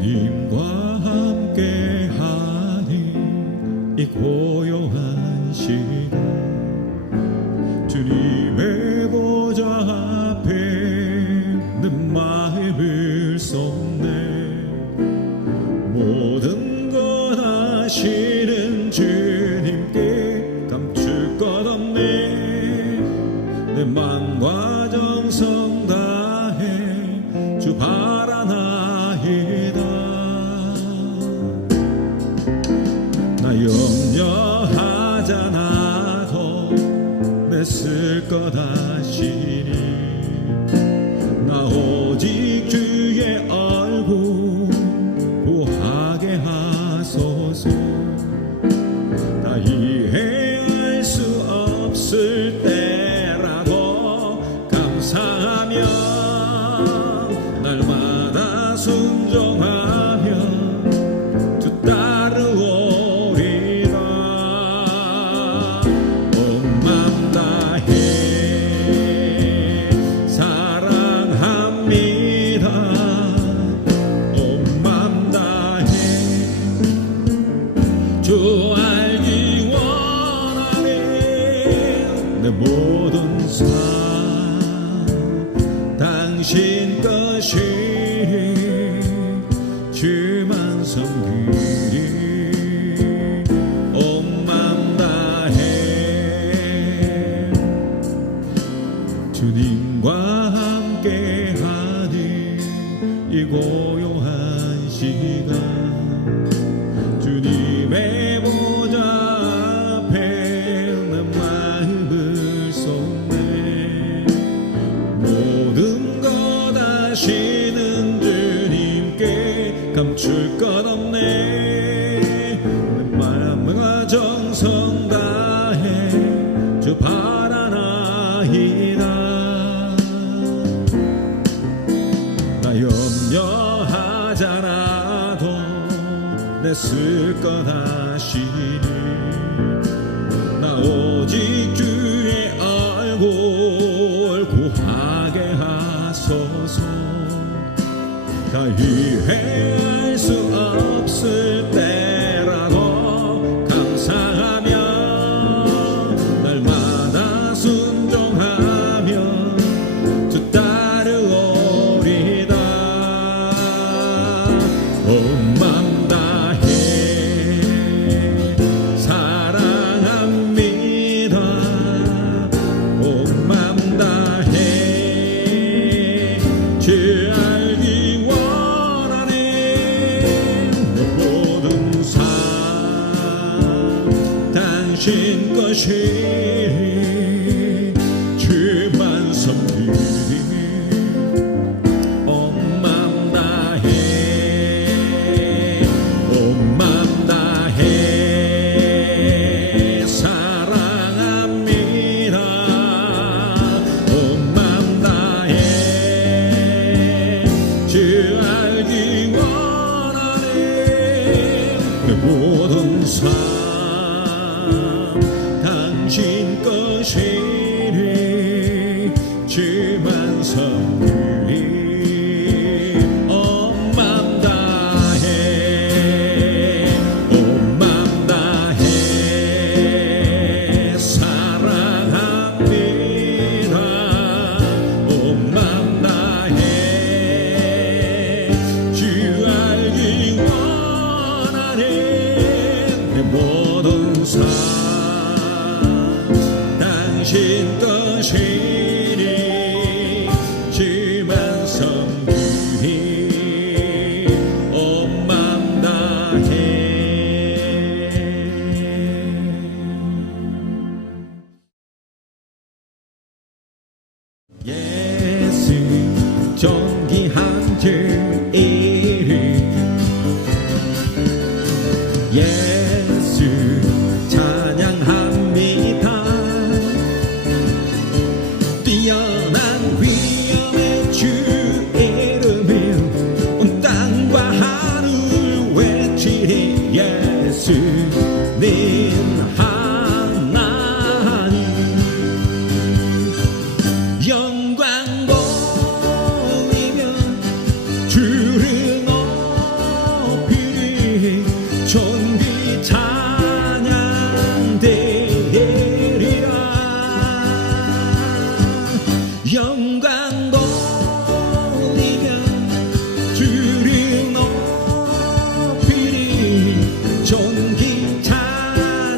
주님과 함께하니 이 고요한 시간 주님의 보좌 앞에 내 마음을 쏟네. 모든 것 아시는 주님께 감출 것 없네. 내 맘과 정성 다해 주 바라나이다. 나 염려하잖아도 내 쓸 것 아시니 나 오직 주의 얼굴 구하게 하소서. 나 이해할 수 없을 때라도 감사하며 날마다 순종하며 주 따르오리라. 온 맘 다해 사랑합니다. 온 맘 다해 주 알기 원하네. 내 모든 삶 당신 것이니 주만 섬기리. 온 맘 다해 주님과 함께하니 이 고요한 시간 주님의 보좌 앞에 내 마음을 쏟네. 모든 것 아시는 주님께 감출 것 없네. 내 마음과 정성 다해 주 바라나이다. 나 염려하잖아도 내 쓸 것 아시니 나 오직 주의 얼굴 구하게 하소서. 다 이해할 수 없을 때라도 감사하며 날마다 순종하며 주 따르오리다. 온 맘 다해 사랑합니다. 온 맘 다해 주 알기 원하네. 내 모든 삶 당신 것이니 주만 섬기리. 온 맘 다해 온 맘 다해 사랑합니다. 온 맘 다해 주 알기 원하네. 내 모든 삶 당신 것이니 주만 섬기리. 온 맘 다해 온 맘 다해 사랑합니다. 온 맘 다해 주 알기 원하네. 내 모든 삶 당신 것이니 주만 섬기리. 온 맘 다해. 예수 존귀한 주 이름 예수 찬양합니다. 뛰어난 위엄의 주 이름은 온 땅과 하늘을 외치리. 예수님 하나님 영광 돌리며 주를 높이리 존귀 찬양되리라 영광 돌리며 주를 높이리 존귀 찬양되리라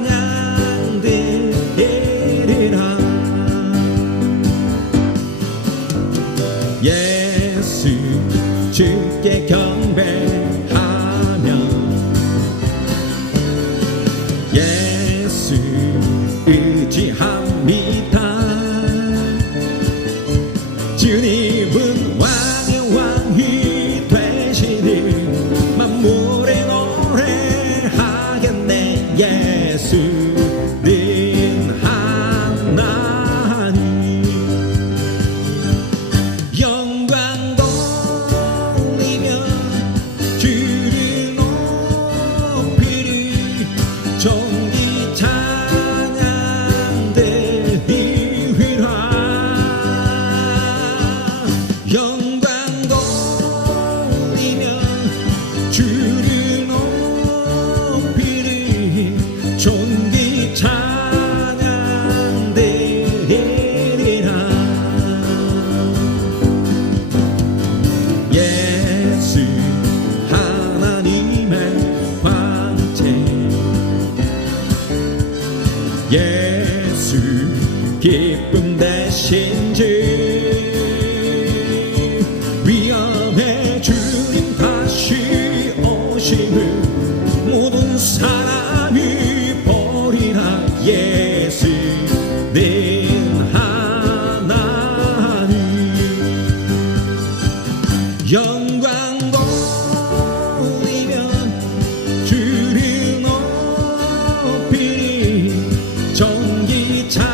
예수 주께 경배하며 예수 의지합니다 주님은 왕의 왕이 되시니 만물의 노래하겠네 예수는 하나님 영광 돌리며 주를 높이리 존귀 찬양되리라 영광 돌리며 주를 높이리 존귀 찬양되리라 예수 하나님의 황제 예수 기쁨 되신 주 위험해 주님 다시 오심을 모든 사람이 보리라 예수는 하나님 영광 돌리며 주를 높이리 존귀 찬양되리라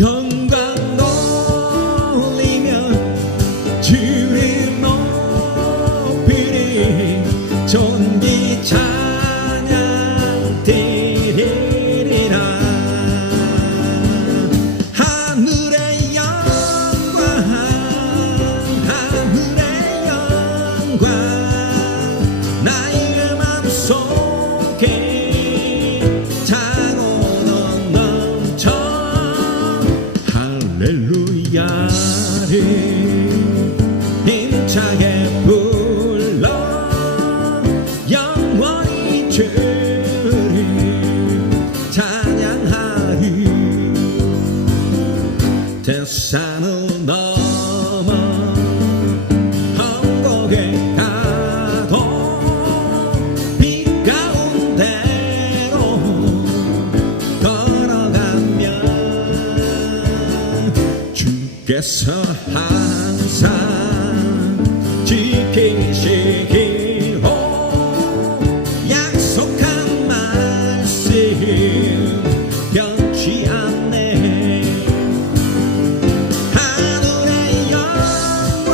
영광 돌리며 주를 높이리 존귀 찬양되리라 하늘의 영광 하늘의 영광 나의 맘속에 장어는 넘쳐 할렐루야를 힘차게 불러 영원히 주를 찬양하리 태산을 넘어 험곡에 가도 비 가운데로 걸어가면 주께서 항상 지키시기로 약속한 말씀 변치 않네 하늘의 영광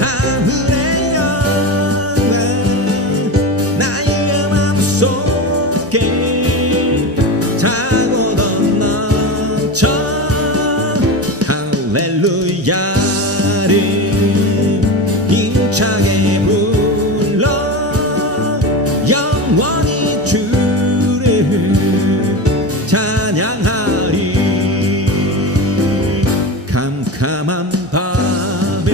하늘의 영광 나의 맘속에 차고도 넘쳐 할렐루야를 힘차게 불러 영원히 주를 찬양하리 캄캄한 밤에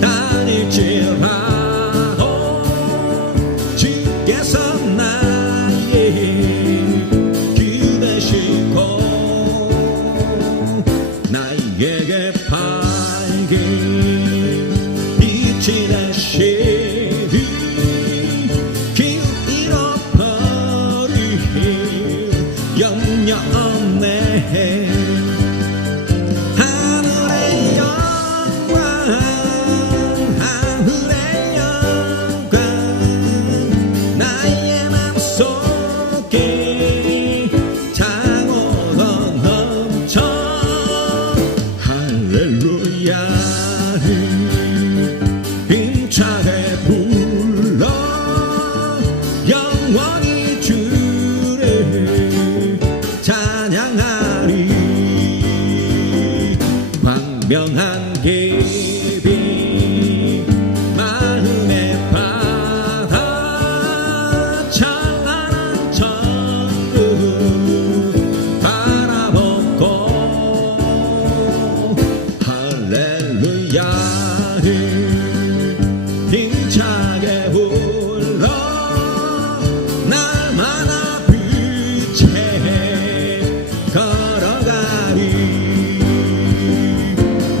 다닐지라도 주께서 나의 길 되시고 나에게 밝은 빛이 되시리 길 잃어버릴 염려 없네 하늘의 영광 하늘의 영광 나의 맘속에 장어도 넘쳐 할렐루야를 힘차게 불러 영원히 주를 찬양하리 투명한 깊이 마음의 바다 찬란한 천국 바라보고 할렐루야를 힘차게 불러 날마다 빛에 걸어가리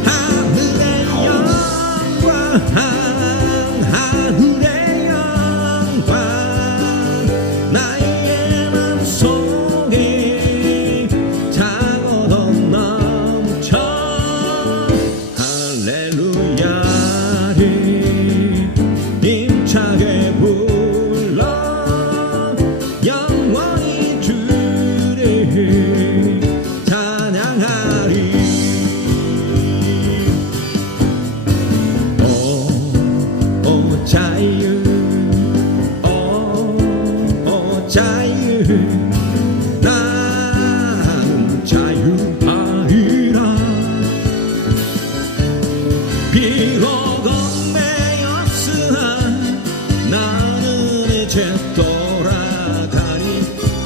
하늘의 영광 하늘의 영광 나의 맘속에 장어도 넘쳐 할렐루야를 힘차게 불러 영원히 주를 찬양하리 오 자유 오 자유 나는 자유하리라 비록 얽매였으나 나는 이제 돌아가니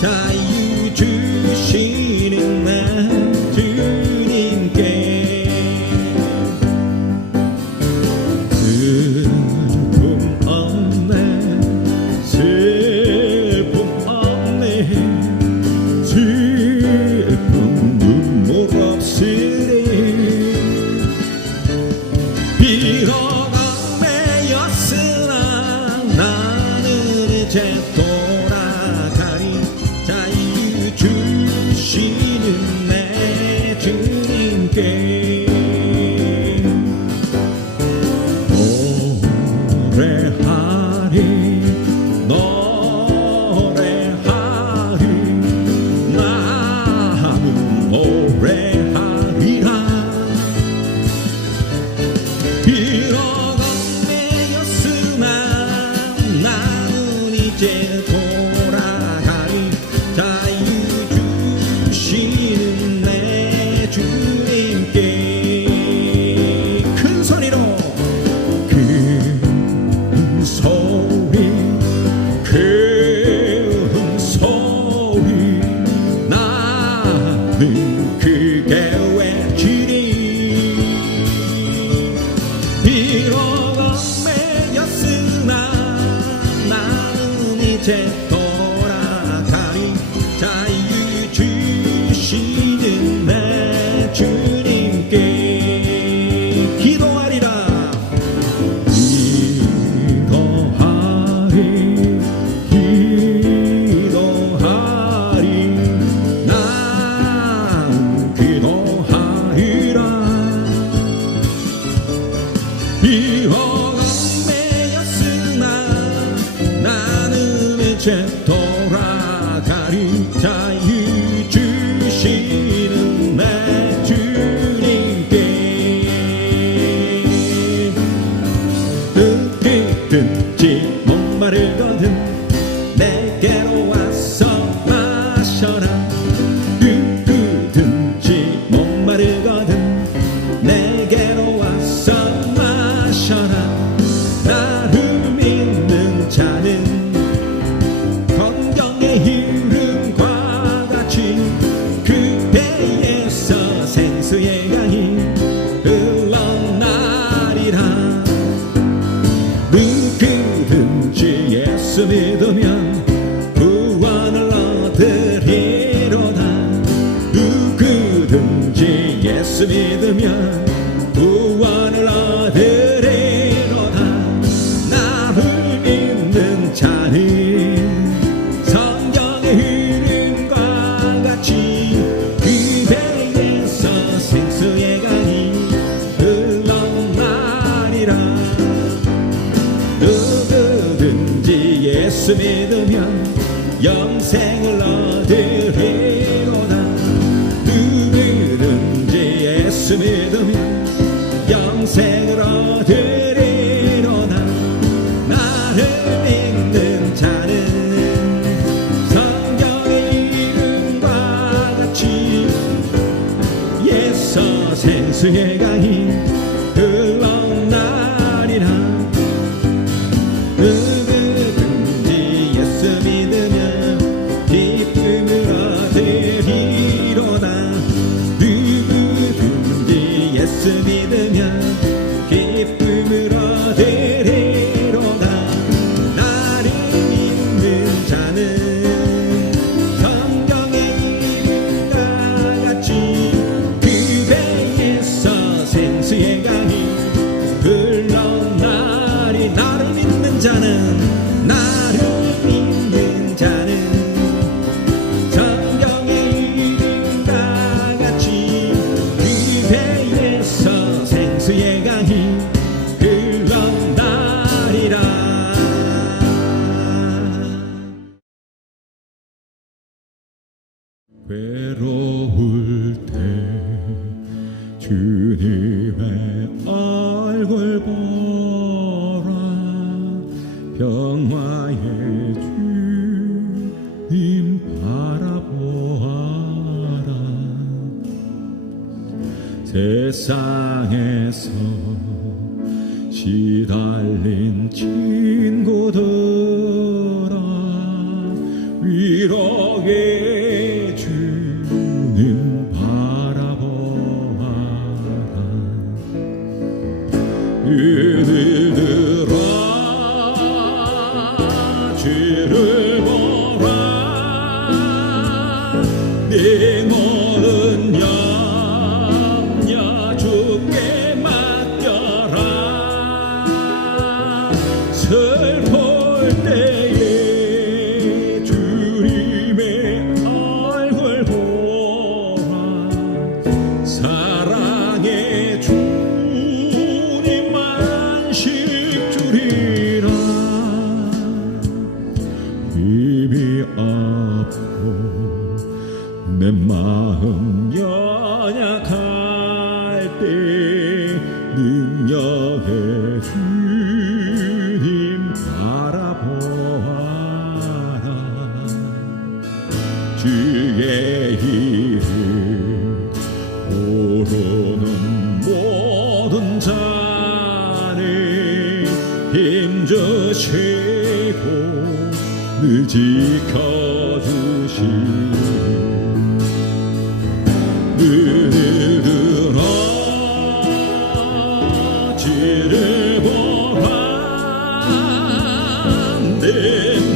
자유 주시는 내 주님께 슬픔 없네 슬픔 없네 슬픔 눈물 없으리 비록 얽매였으나 나는 이제 돌아가리 자유 주시는 내 주님께 노래하리 노래하리 나는 노래하리라 비록 얽매였으나 나는 이제 돌아가리 자유 주시는 내 주님께 큰 소리로 큰 소리 큰 소리 나는 크게 외치리 비록 얽매였으나 나는 이제 돌아가리 자유 주시는 내 주님께 기도하리라 기도하리 난 기도하리라 비록 얽매였으나 나는 이제 돌아가리 자유 주시는 내 주님께 누구든지 목마르거든 내게로 와서 마셔라 누구든지 목마르거든 내게로 와서 마셔라 나를 믿는 자는 성경의 이름과 같이 그 배에서 생수의 강이 흘러나리라 누구든지 예수 믿으면 구원을 얻으리로다 누구든지 예수 믿으면 구원을 얻으리로다 나를 믿는 자는 성경의 이름과 같이 그 배에서 생수의 강이 흘러나리라 누구든지 예수 믿으면 영생을 얻으리로다 누구든지 예수 믿으면 영생을 얻으리로다 나를 믿는 자는 성경의 이름과 같이 예수 생수의 강이 흘러나리라. 누구든지 예수 믿으면 기쁨을 얻으리로다. 누구든지 예수 믿으면 기쁨을 얻으리로다. 나를 믿는 자는 성경의 이름과 같이 그 배에서 생수의 강이 흘러나리. 나를 믿는 자는, 나를 믿는 자는 성경의 이름과 같이 그 배에서 생수의 강이 흘러나리라. 외로울 때 주님의 얼굴 보라. 평화의 주님 바라보아라. 세상에서 시달린 친구들아, 위로의 주님 바라보아라. 이들들아 주를 보라. 내 모든 염려 주께 맡겨라. 슬플 때에 주님의 얼굴 보라. 사랑의 주님 안식 주리라. 힘이 아프고 내 마음 연약할 때 능력의 주님 바라보아라. 주의 이름 모르는 모든 자를 힘주시고 늘 지켜주시고. 누구들아 주를 보라. 내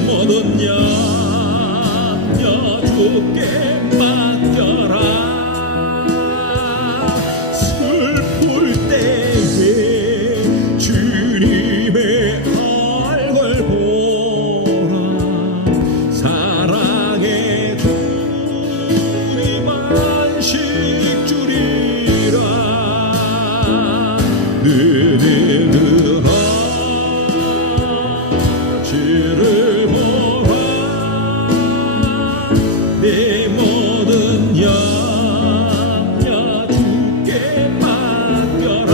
모든 염려 주께 맡겨라. 슬플 때에 주님의 얼굴 보라. 사랑의 주님 안식 주리라. 너희들아 주를 보라. 내 모든 염려 주께 맡겨라.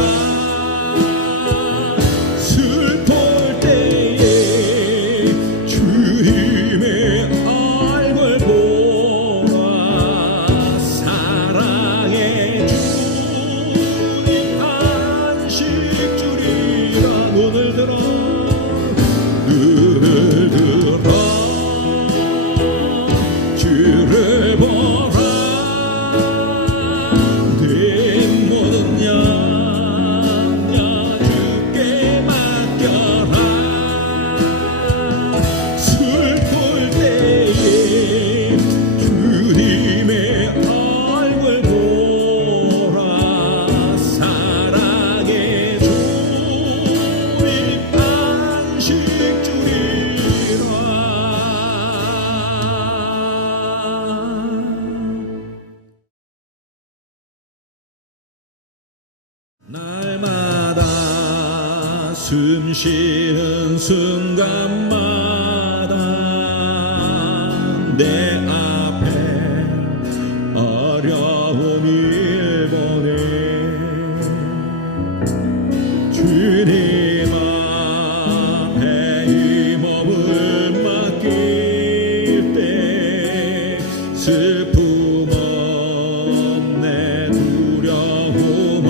슬플 때에 주님의 얼굴 보라. 사랑의 주님 안식 주리라. 눈을 들어 주를 보라. 내 모든 염려 주께 맡겨라. 슬플 때에 주님의 얼굴 보라. 사랑의 주님 안식 주리라. 날마다 숨 쉬는 순간마다 내 앞에 어려움이 보내. 주님 앞에 이 몸을 맡길 때 슬픔 없네 두려움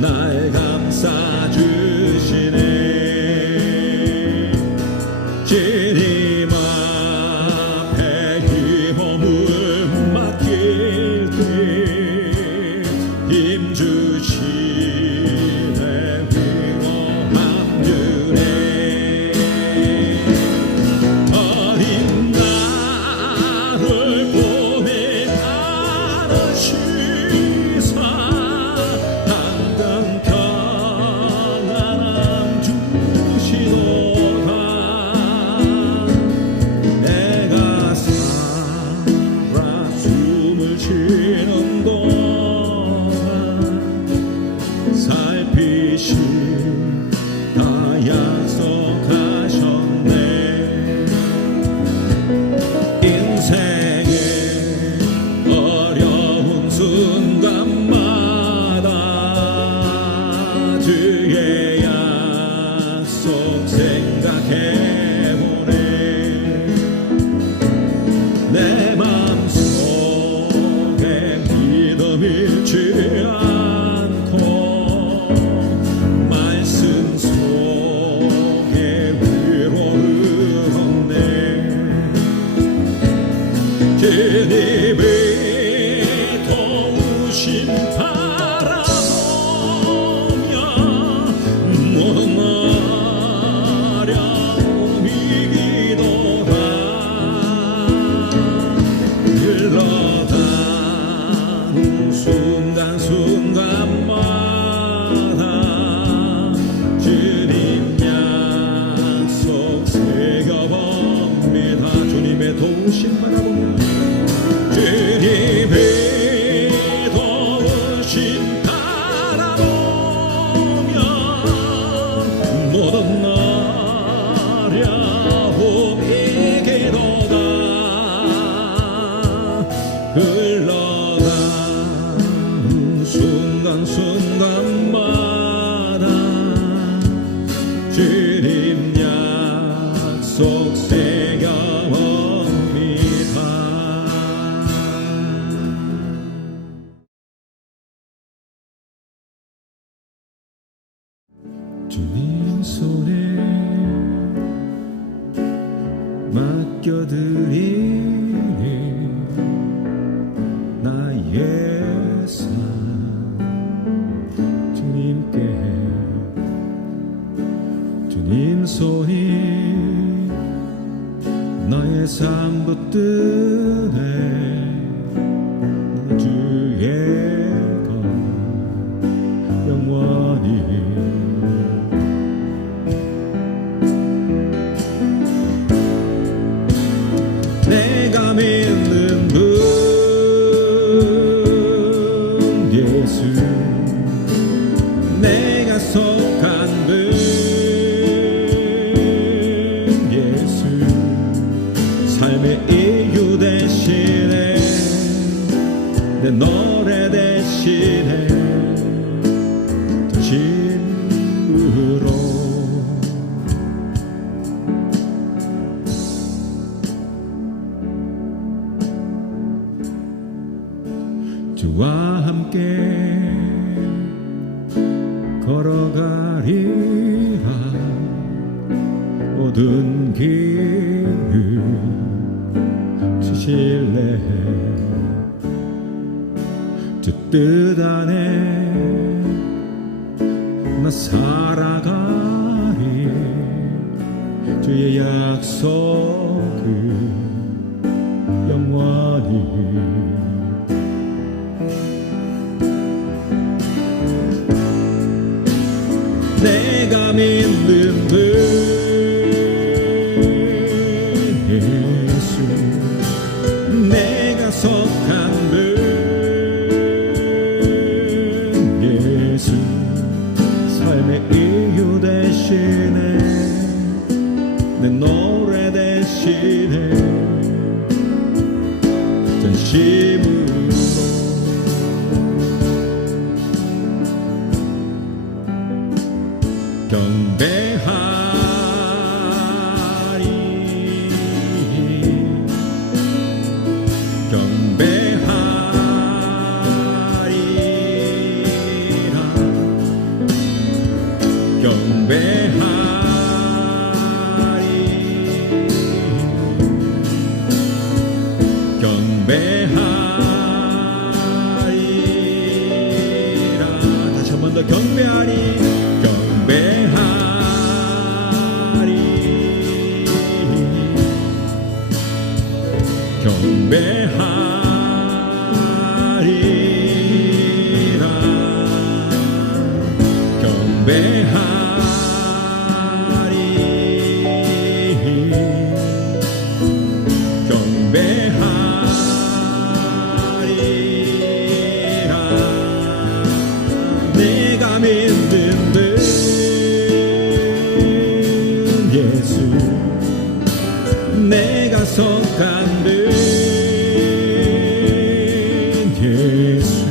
날 감싸주시네. 주님 앞에 이 몸을 맡길 때 힘주시네. 위로함 주네. 어린 나를 보내 안으시사 당당 평안함 주시도다. 내가 살아 숨을 쉬는 동안 살피시다 약속하셨네. 인생의 어려운 순간마다 주의 약속 생각해보네. 내 맘속에 믿음 잃지 않고 말씀 속에 위로를 얻네. 주님의 도우심 바라보며 모든 어려움이 기도가 흘러가는 순간순간마다 주님 약속 새겨봅니다. 주님의 도우심 바라보며 주님의 도우심 바라보며 모든 어려움이 기도가 흘러가는 순간순간마다 주님 약속 새겨봅니다. 주님 손에 맡겨드리니 나의 삶 주님께. 주님 손이 나의 삶 붙드네. 주의 것 영원히. 내가 믿는 분 예수, 내가 속한 분 예수, 삶의 이유 대신에 내 노래 대신에 진으로 주와 함께 걸어가리라. 모든 길을 주실래. 주 뜻 안에 나 살아가리. 주의 약속을 영원히. 내가 믿는 분 예수, 내가 속한 분 예수, 삶의 이유 대신에 내 노래 대신에 전심으로 경배하리. 경배하리라. 다시 한 번 더 경배하리 내가 믿는 예수, 내가 속한 예수,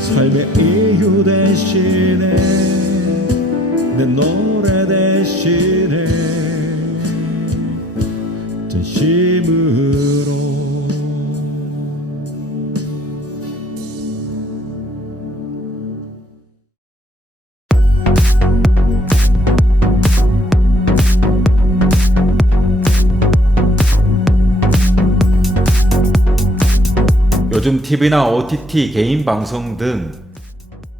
삶의 이유 대신에 내 노래 대신에 진심으로. 요즘 TV나 OTT, 개인 방송 등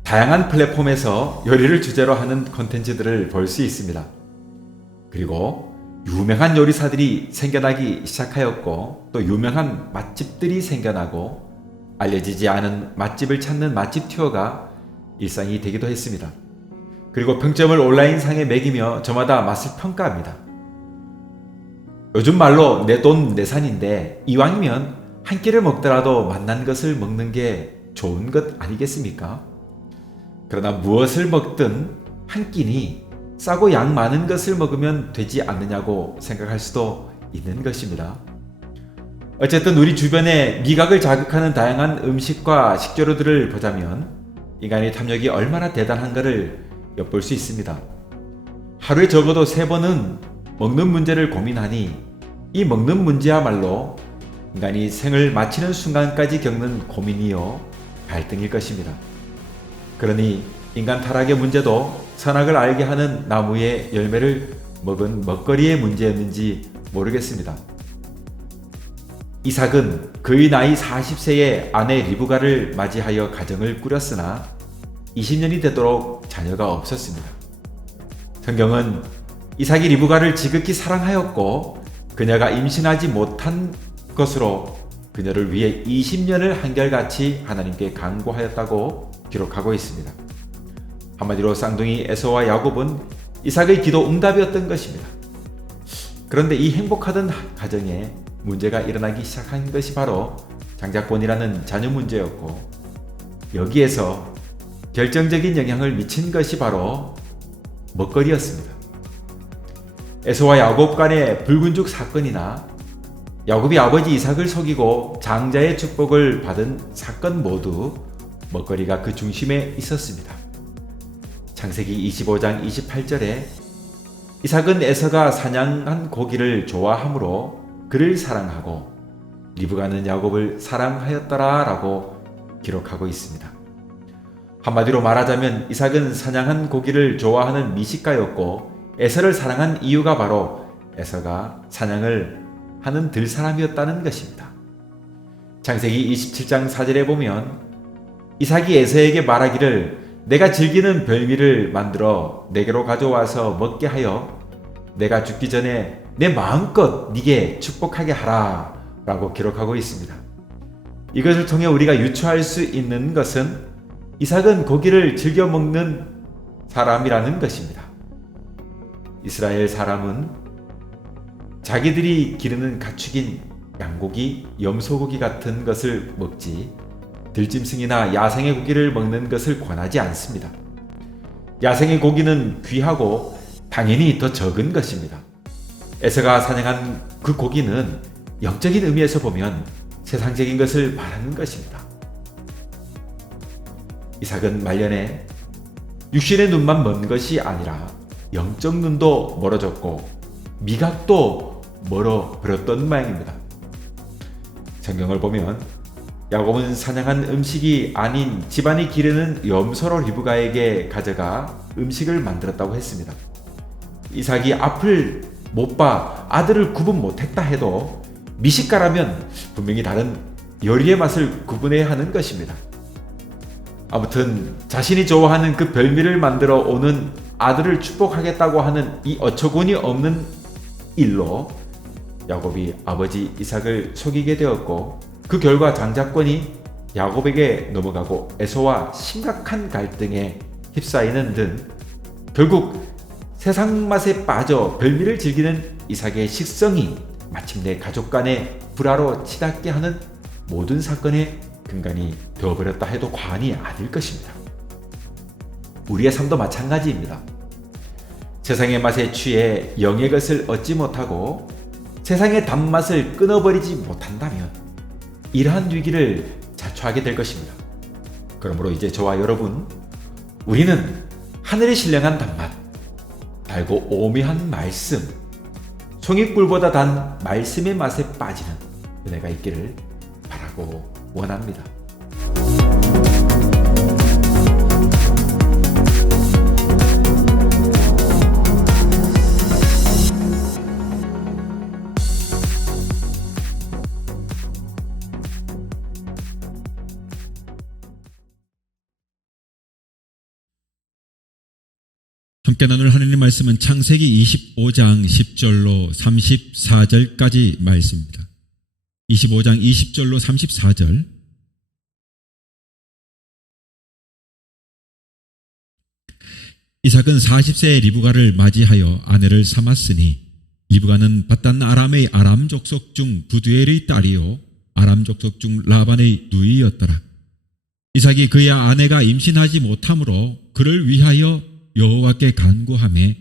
다양한 플랫폼에서 요리를 주제로 하는 콘텐츠들을 볼 수 있습니다. 그리고 유명한 요리사들이 생겨나기 시작하였고, 또 유명한 맛집들이 생겨나고, 알려지지 않은 맛집을 찾는 맛집 투어가 일상이 되기도 했습니다. 그리고 평점을 온라인상에 매기며 저마다 맛을 평가합니다. 요즘 말로 내 돈 내산인데, 이왕이면 한 끼를 먹더라도 맛난 것을 먹는 게 좋은 것 아니겠습니까? 그러나 무엇을 먹든 한 끼니 싸고 양 많은 것을 먹으면 되지 않느냐고 생각할 수도 있는 것입니다. 어쨌든 우리 주변에 미각을 자극하는 다양한 음식과 식재료들을 보자면 인간의 탐욕이 얼마나 대단한가를 엿볼 수 있습니다. 하루에 적어도 3번은 먹는 문제를 고민하니 이 먹는 문제야말로 인간이 생을 마치는 순간까지 겪는 고민이요 갈등일 것입니다. 그러니 인간 타락의 문제도 선악을 알게 하는 나무의 열매를 먹은 먹거리의 문제였는지 모르겠습니다. 이삭은 그의 나이 40세에 아내 리브가를 맞이하여 가정을 꾸렸으나 20년이 되도록 자녀가 없었습니다. 성경은 이삭이 리브가를 지극히 사랑하였고 그녀가 임신하지 못한 것으로 그녀를 위해 20년을 한결같이 하나님께 간구하였다고 기록하고 있습니다. 한마디로 쌍둥이 에서와 야곱은 이삭의 기도 응답이었던 것입니다. 그런데 이 행복하던 가정에 문제가 일어나기 시작한 것이 바로 장자권이라는 자녀 문제였고, 여기에서 결정적인 영향을 미친 것이 바로 먹거리였습니다. 에서와 야곱 간의 붉은 죽 사건이나 야곱이 아버지 이삭을 속이고 장자의 축복을 받은 사건 모두 먹거리가 그 중심에 있었습니다. 창세기 25장 28절에 이삭은 에서가 사냥한 고기를 좋아하므로 그를 사랑하고 리브가는 야곱을 사랑하였더라 라고 기록하고 있습니다. 한마디로 말하자면 이삭은 사냥한 고기를 좋아하는 미식가였고, 에서를 사랑한 이유가 바로 에서가 사냥을 하는 들사람이었다는 것입니다. 창세기 27장 4절에 보면 이삭이 에서에게 말하기를 내가 즐기는 별미를 만들어 내게로 가져와서 먹게 하여 내가 죽기 전에 내 마음껏 네게 축복하게 하라 라고 기록하고 있습니다. 이것을 통해 우리가 유추할 수 있는 것은 이삭은 고기를 즐겨 먹는 사람이라는 것입니다. 이스라엘 사람은 자기들이 기르는 가축인 양고기, 염소고기 같은 것을 먹지 들짐승이나 야생의 고기를 먹는 것을 권하지 않습니다. 야생의 고기는 귀하고 당연히 더 적은 것입니다. 에서가 사냥한 그 고기는 영적인 의미에서 보면 세상적인 것을 말하는 것입니다. 이삭은 말년에 육신의 눈만 먼 것이 아니라 영적 눈도 멀어졌고 미각도 멀어버렸던 모양입니다. 성경을 보면 야곱은 사냥한 음식이 아닌 집안이 기르는 염소로 리브가에게 가져가 음식을 만들었다고 했습니다. 이삭이 앞을 못 봐 아들을 구분 못했다 해도 미식가라면 분명히 다른 요리의 맛을 구분해야 하는 것입니다. 아무튼 자신이 좋아하는 그 별미를 만들어 오는 아들을 축복하겠다고 하는 이 어처구니 없는 일로 야곱이 아버지 이삭을 속이게 되었고, 그 결과 장자권이 야곱에게 넘어가고 에서와 심각한 갈등에 휩싸이는 등 결국 세상 맛에 빠져 별미를 즐기는 이삭의 식성이 마침내 가족 간의 불화로 치닫게 하는 모든 사건의 근간이 되어버렸다 해도 과언이 아닐 것입니다. 우리의 삶도 마찬가지입니다. 세상의 맛에 취해 영의 것을 얻지 못하고 세상의 단맛을 끊어버리지 못한다면 이러한 위기를 자초하게 될 것입니다. 그러므로 이제 저와 여러분, 우리는 하늘의 신령한 단맛, 달고 오묘한 말씀, 송이꿀보다 단 말씀의 맛에 빠지는 은혜가 있기를 바라고 원합니다. 함께 나눌 하나님의 말씀은 창세기 25장 10절로 34절까지 말씀입니다. 25장 20절로 34절. 이삭은 40세의 리브가를 맞이하여 아내를 삼았으니 리브가는 밧단 아람의 아람 족속 중 부두엘의 딸이요 아람 족속 중 라반의 누이였더라. 이삭이 그의 아내가 임신하지 못하므로 그를 위하여 여호와께 간구하매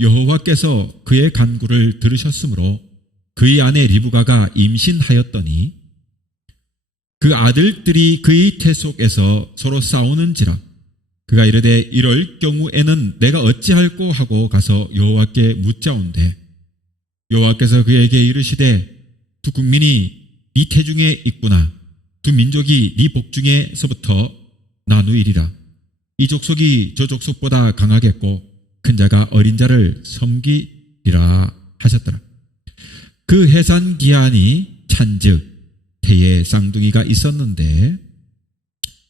여호와께서 그의 간구를 들으셨으므로 그의 아내 리브가가 임신하였더니 그 아들들이 그의 태 속에서 서로 싸우는지라. 그가 이르되 이럴 경우에는 내가 어찌할꼬 하고 가서 여호와께 묻자온대 여호와께서 그에게 이르시되 두 국민이 네 태중에 있구나. 두 민족이 네 복중에서부터 나누이리라. 이 족속이 저 족속보다 강하겠고 큰 자가 어린 자를 섬기리라 하셨더라. 그 해산 기한이 찬즉 태에 쌍둥이가 있었는데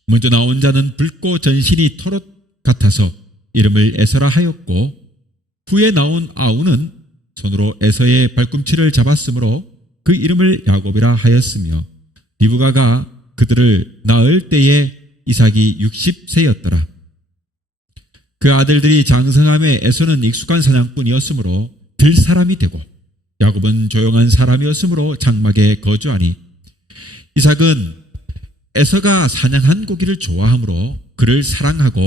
먼저 나온 자는 붉고 전신이 토롯 같아서 이름을 에서라 하였고 후에 나온 아우는 손으로 에서의 발꿈치를 잡았으므로 그 이름을 야곱이라 하였으며 리브가가 그들을 낳을 때에 이삭이 60세였더라. 그 아들들이 장성함에 에서는 익숙한 사냥꾼이었으므로 들 사람이 되고 야곱은 조용한 사람이었으므로 장막에 거주하니 이삭은 에서가 사냥한 고기를 좋아하므로 그를 사랑하고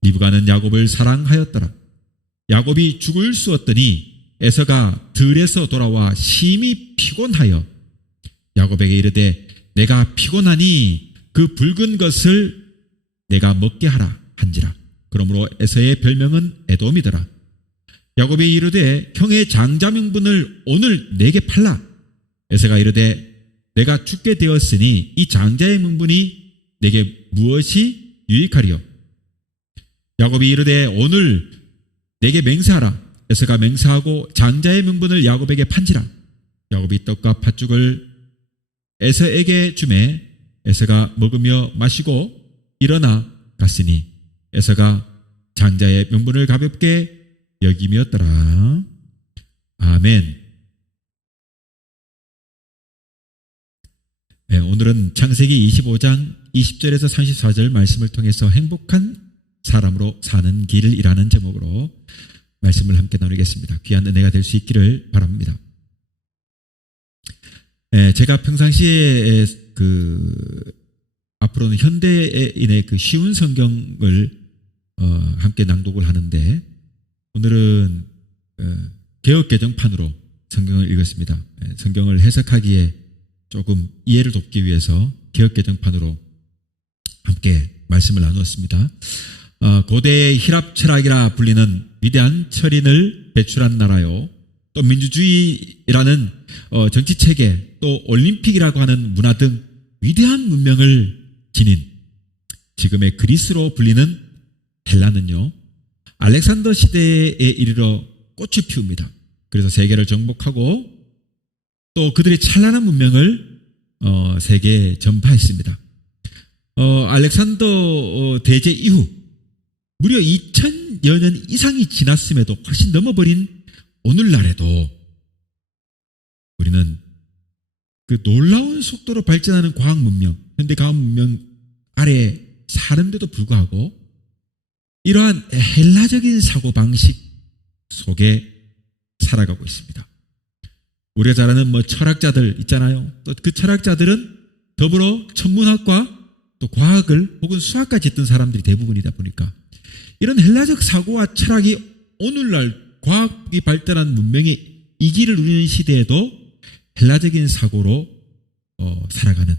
리브가는 야곱을 사랑하였더라. 야곱이 죽을 쑤었더니 에서가 들에서 돌아와 심히 피곤하여 야곱에게 이르되 내가 피곤하니 그 붉은 것을 내가 먹게 하라 한지라. 그러므로 에서의 별명은 에돔이더라. 야곱이 이르되 형의 장자 명분을 오늘 내게 팔라. 에서가 이르되 내가 죽게 되었으니 이 장자의 명분이 내게 무엇이 유익하리요? 야곱이 이르되 오늘 내게 맹세하라. 에서가 맹세하고 장자의 명분을 야곱에게 판지라. 야곱이 떡과 팥죽을 에서에게 주매 에서가 먹으며 마시고 일어나 갔으니 에서가 장자의 명분을 가볍게 여김이었더라. 아멘. 네, 오늘은 창세기 25장 20절에서 34절 말씀을 통해서 행복한 사람으로 사는 길이라는 제목으로 말씀을 함께 나누겠습니다. 귀한 은혜가 될 수 있기를 바랍니다. 제가 평상시에 앞으로는 현대인의 그 쉬운 성경을 함께 낭독을 하는데 오늘은 개역 개정판으로 성경을 읽었습니다. 성경을 해석하기에 조금 이해를 돕기 위해서 개역 개정판으로 함께 말씀을 나누었습니다. 고대의 히랍 철학이라 불리는 위대한 철인을 배출한 나라요. 또 민주주의라는 정치 체계, 또 올림픽이라고 하는 문화 등 위대한 문명을 지닌 지금의 그리스로 불리는 헬라는요, 알렉산더 시대에 이르러 꽃을 피웁니다. 그래서 세계를 정복하고 또 그들의 찬란한 문명을 세계에 전파했습니다. 알렉산더 대제 이후 무려 2000여 년 이상이 지났음에도 훨씬 넘어버린 오늘날에도 우리는 그 놀라운 속도로 발전하는 과학 문명, 현대 과학 문명 아래 사는데도 불구하고 이러한 헬라적인 사고방식 속에 살아가고 있습니다. 우리가 잘 아는 철학자들 있잖아요. 또 그 철학자들은 더불어 천문학과 또 과학을 혹은 수학까지 했던 사람들이 대부분이다 보니까 이런 헬라적 사고와 철학이 오늘날 과학이 발달한 문명의 이 길을 누리는 시대에도 헬라적인 사고로 살아가는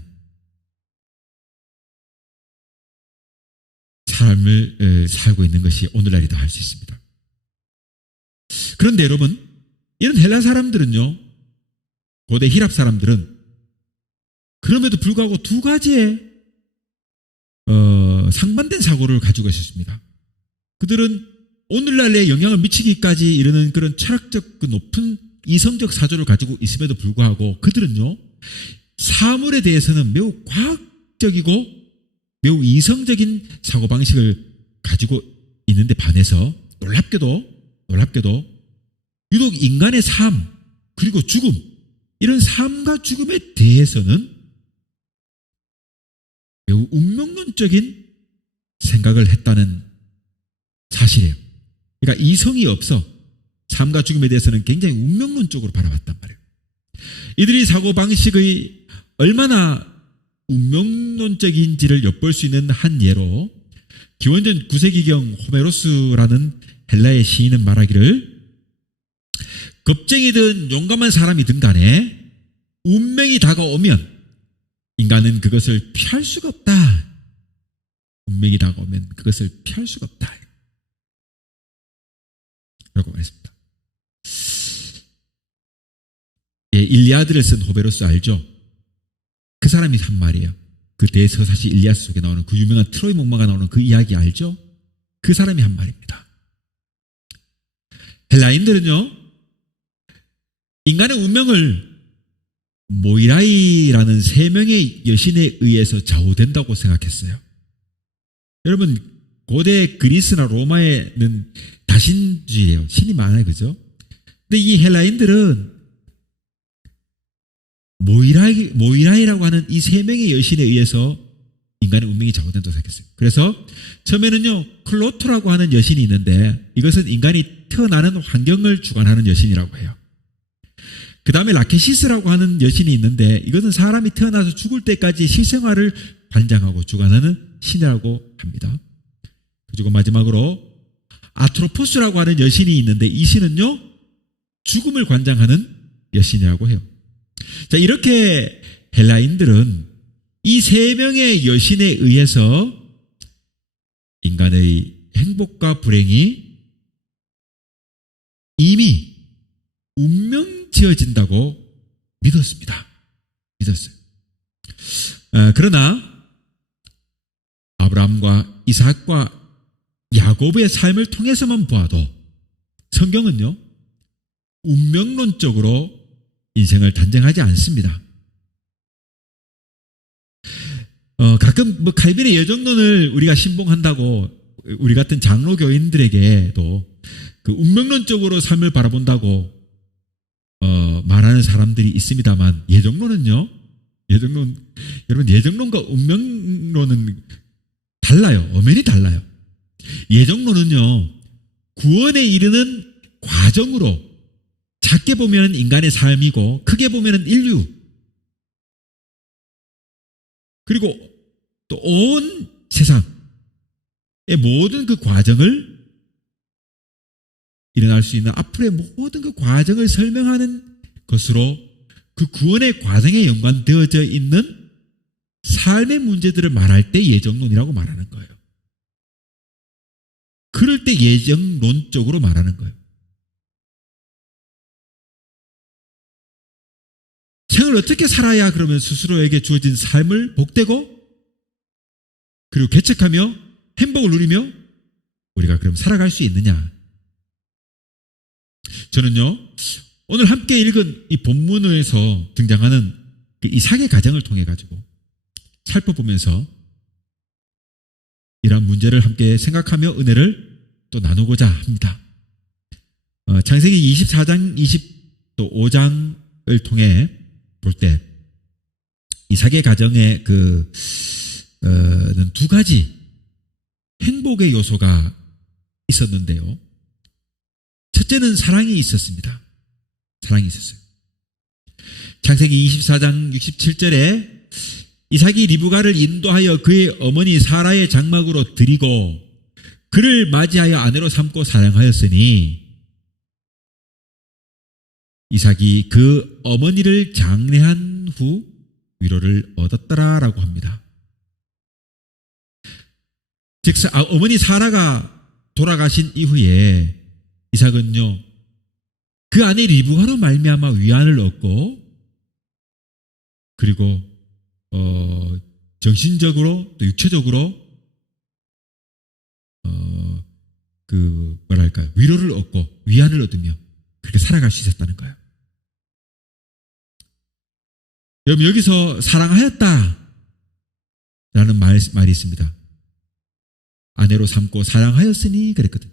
삶을 살고 있는 것이 오늘날이다 할 수 있습니다. 그런데 여러분, 이런 헬라 사람들은요, 고대 히랍 사람들은 그럼에도 불구하고 두 가지의 상반된 사고를 가지고 있었습니다. 그들은 오늘날에 영향을 미치기까지 이르는 그런 철학적 그 높은 이성적 사조를 가지고 있음에도 불구하고 그들은요, 사물에 대해서는 매우 과학적이고 매우 이성적인 사고방식을 가지고 있는데 반해서 놀랍게도 유독 인간의 삶 그리고 죽음, 이런 삶과 죽음에 대해서는 매우 운명론적인 생각을 했다는 사실이에요. 그러니까 이성이 없어 삶과 죽음에 대해서는 굉장히 운명론적으로 바라봤단 말이에요. 이들이 사고방식의 얼마나 운명론적인지를 엿볼 수 있는 한 예로 기원전 9세기경 호메로스라는 헬라의 시인은 말하기를, 겁쟁이든 용감한 사람이든 간에 운명이 다가오면 인간은 그것을 피할 수가 없다. 운명이 다가오면 그것을 피할 수가 없다. 라고 말했습니다. 예, 일리아드를 쓴 호메로스 알죠? 그 사람이 한 말이에요. 그 대서사시 일리아스 속에 나오는 그 유명한 트로이 목마가 나오는 그 이야기 알죠? 그 사람이 한 말입니다. 헬라인들은요, 인간의 운명을 모이라이라는 세 명의 여신에 의해서 좌우된다고 생각했어요. 여러분, 고대 그리스나 로마에는 다신주의예요. 신이 많아요. 그죠? 근데 이 헬라인들은 모이라이라고 하는 이 세 명의 여신에 의해서 인간의 운명이 좌우된다고 생각했어요. 그래서 처음에는요, 클로토라고 하는 여신이 있는데 이것은 인간이 태어나는 환경을 주관하는 여신이라고 해요. 그 다음에 라케시스라고 하는 여신이 있는데 이것은 사람이 태어나서 죽을 때까지 실생활을 관장하고 주관하는 신이라고 합니다. 그리고 마지막으로 아트로포스라고 하는 여신이 있는데 이 신은요, 죽음을 관장하는 여신이라고 해요. 자, 이렇게 헬라인들은 이 세 명의 여신에 의해서 인간의 행복과 불행이 이미 운명 지어진다고 믿었습니다. 믿었어요. 그러나 아브라함과 이삭과 야곱의 삶을 통해서만 보아도 성경은요, 운명론적으로 인생을 단정하지 않습니다. 가끔 칼빈의 여정론을 우리가 신봉한다고 우리 같은 장로교인들에게도 그 운명론적으로 삶을 바라본다고 말하는 사람들이 있습니다만, 여러분, 예정론과 운명론은 달라요. 엄연히 달라요. 예정론은요, 구원에 이르는 과정으로 작게 보면 인간의 삶이고 크게 보면 인류, 그리고 또 온 세상의 모든 그 과정을 일어날 수 있는 앞으로의 모든 그 과정을 설명하는 것으로 그 구원의 과정에 연관되어져 있는 삶의 문제들을 말할 때 예정론이라고 말하는 거예요. 그럴 때 예정론적으로 말하는 거예요. 인생을 어떻게 살아야 그러면 스스로에게 주어진 삶을 복되고 그리고 개척하며 행복을 누리며 우리가 그럼 살아갈 수 있느냐? 저는요, 오늘 함께 읽은 이 본문에서 등장하는 그 이삭의 가정을 통해 가지고 살펴보면서 이러한 문제를 함께 생각하며 은혜를 또 나누고자 합니다. 창세기 24장, 25장을 통해 볼 때 이삭의 가정에 는 두 가지 행복의 요소가 있었는데요. 첫째는 사랑이 있었습니다. 사랑이 있었어요. 창세기 24장 67절에 이삭이 리브가를 인도하여 그의 어머니 사라의 장막으로 들이고 그를 맞이하여 아내로 삼고 사랑하였으니 이삭이 그 어머니를 장례한 후 위로를 얻었더라라고 합니다. 즉 어머니 사라가 돌아가신 이후에 이삭은요 그 아내 리브가로 말미암아 위안을 얻고 그리고 정신적으로 또 육체적으로 위로를 얻고 위안을 얻으며 그렇게 살아갈 수 있었다는 거예요. 여러분 여기서 사랑하였다 라는 말이 있습니다. 아내로 삼고 사랑하였으니 그랬거든.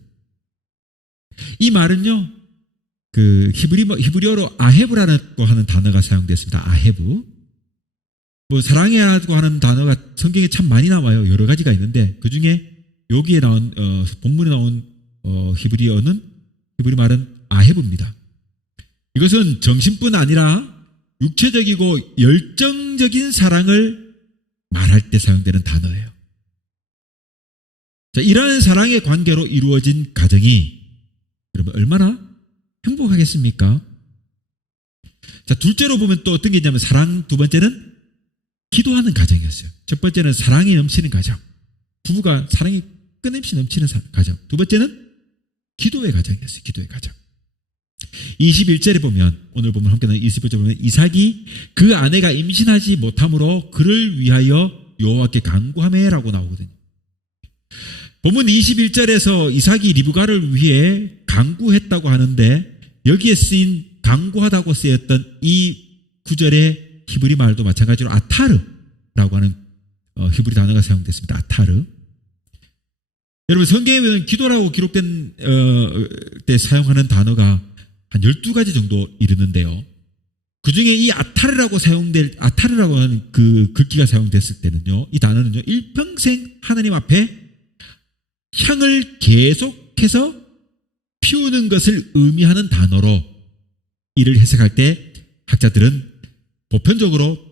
이 말은요 그 히브리어로 아헤브라고 하는 단어가 사용됐습니다. 아헤브. 사랑이라고 하는 단어가 성경에 참 많이 나와요. 여러 가지가 있는데 그 중에 여기에 나온 본문에 나온 히브리 말은 아헤브입니다. 이것은 정신뿐 아니라 육체적이고 열정적인 사랑을 말할 때 사용되는 단어예요. 자, 이러한 사랑의 관계로 이루어진 가정이 여러분 얼마나 행복하겠습니까? 자, 둘째로 보면 또 어떤 게 있냐면 두 번째는 기도하는 가정이었어요. 첫 번째는 사랑이 넘치는 가정. 부부가 사랑이 끊임없이 넘치는 가정. 두 번째는 기도의 가정이었어요. 기도의 가정. 21절에 보면 오늘 보면 함께 나눈 21절에 보면 이삭이 그 아내가 임신하지 못함으로 그를 위하여 여호와께 간구하매라고 나오거든요. 본문 21절에서 이삭이 리브가를 위해 간구했다고 하는데 여기에 쓰인 간구하다고 쓰였던 이 구절의 히브리 말도 마찬가지로 아타르라고 하는 히브리 단어가 사용됐습니다. 아타르. 여러분 성경에 보면 기도라고 기록된 때 사용하는 단어가 한 12가지 정도 이르는데요. 그 중에 이 아타르라고 하는 그 글귀가 사용됐을 때는요, 이 단어는요, 일평생 하나님 앞에 향을 계속해서 피우는 것을 의미하는 단어로 이를 해석할 때 학자들은 보편적으로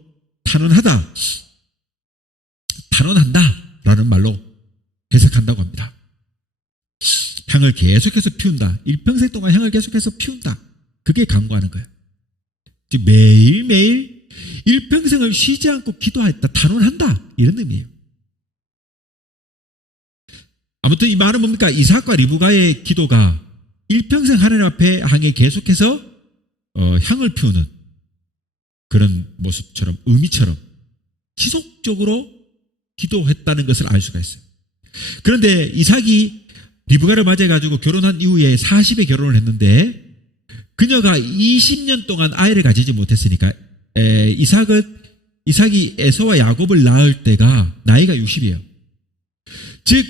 탄원한다라는 말로 해석한다고 합니다. 향을 계속해서 피운다. 일평생 동안 향을 계속해서 피운다. 그게 간구하는 거예요. 즉 매일매일 일평생을 쉬지 않고 기도했다. 탄원한다. 이런 의미예요. 아무튼 이 말은 뭡니까? 이삭과 리브가의 기도가 일평생 하나님 앞에 향해 계속해서 향을 피우는 그런 모습처럼 의미처럼 지속적으로 기도했다는 것을 알 수가 있어요. 그런데 이삭이 리브가를 맞이해가지고 결혼한 이후에 40에 결혼을 했는데 그녀가 20년 동안 아이를 가지지 못했으니까 이삭이 에서와 야곱을 낳을 때가 나이가 60이에요. 즉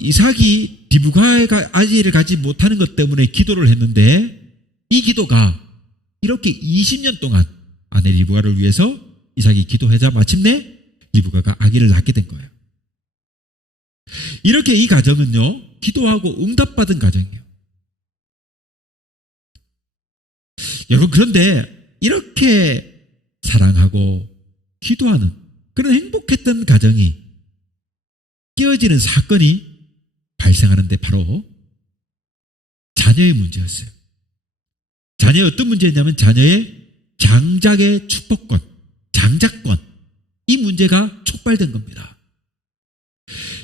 이삭이 리브가가 아이를 가지 못하는 것 때문에 기도를 했는데 이 기도가 이렇게 20년 동안 아내 리브가를 위해서 이삭이 기도하자 마침내 리브가가 아기를 낳게 된 거예요. 이렇게 이 가정은요, 기도하고 응답받은 가정이에요. 여러분, 그런데 이렇게 사랑하고 기도하는 그런 행복했던 가정이 깨어지는 사건이 발생하는데 바로 자녀의 문제였어요. 자녀의 어떤 문제였냐면 자녀의 장작의 축복권, 장자권, 이 문제가 촉발된 겁니다.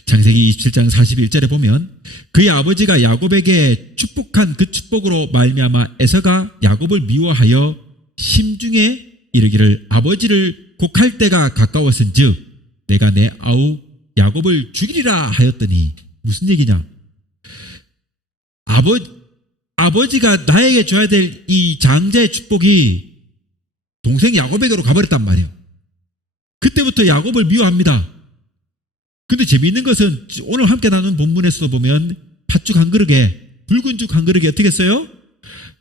창세기 27장 41절에 보면 그의 아버지가 야곱에게 축복한 그 축복으로 말미암아 에서가 야곱을 미워하여 심중에 이르기를 아버지를 곡할 때가 가까웠은즉 내가 내 아우 야곱을 죽이리라 하였더니 무슨 얘기냐? 아버지가 나에게 줘야 될 이 장자의 축복이 동생 야곱에게로 가버렸단 말이에요. 그때부터 야곱을 미워합니다. 근데 재미있는 것은 오늘 함께 나눈 본문에서 보면 팥죽 한 그릇에, 붉은 죽 한 그릇에 어떻게 써요?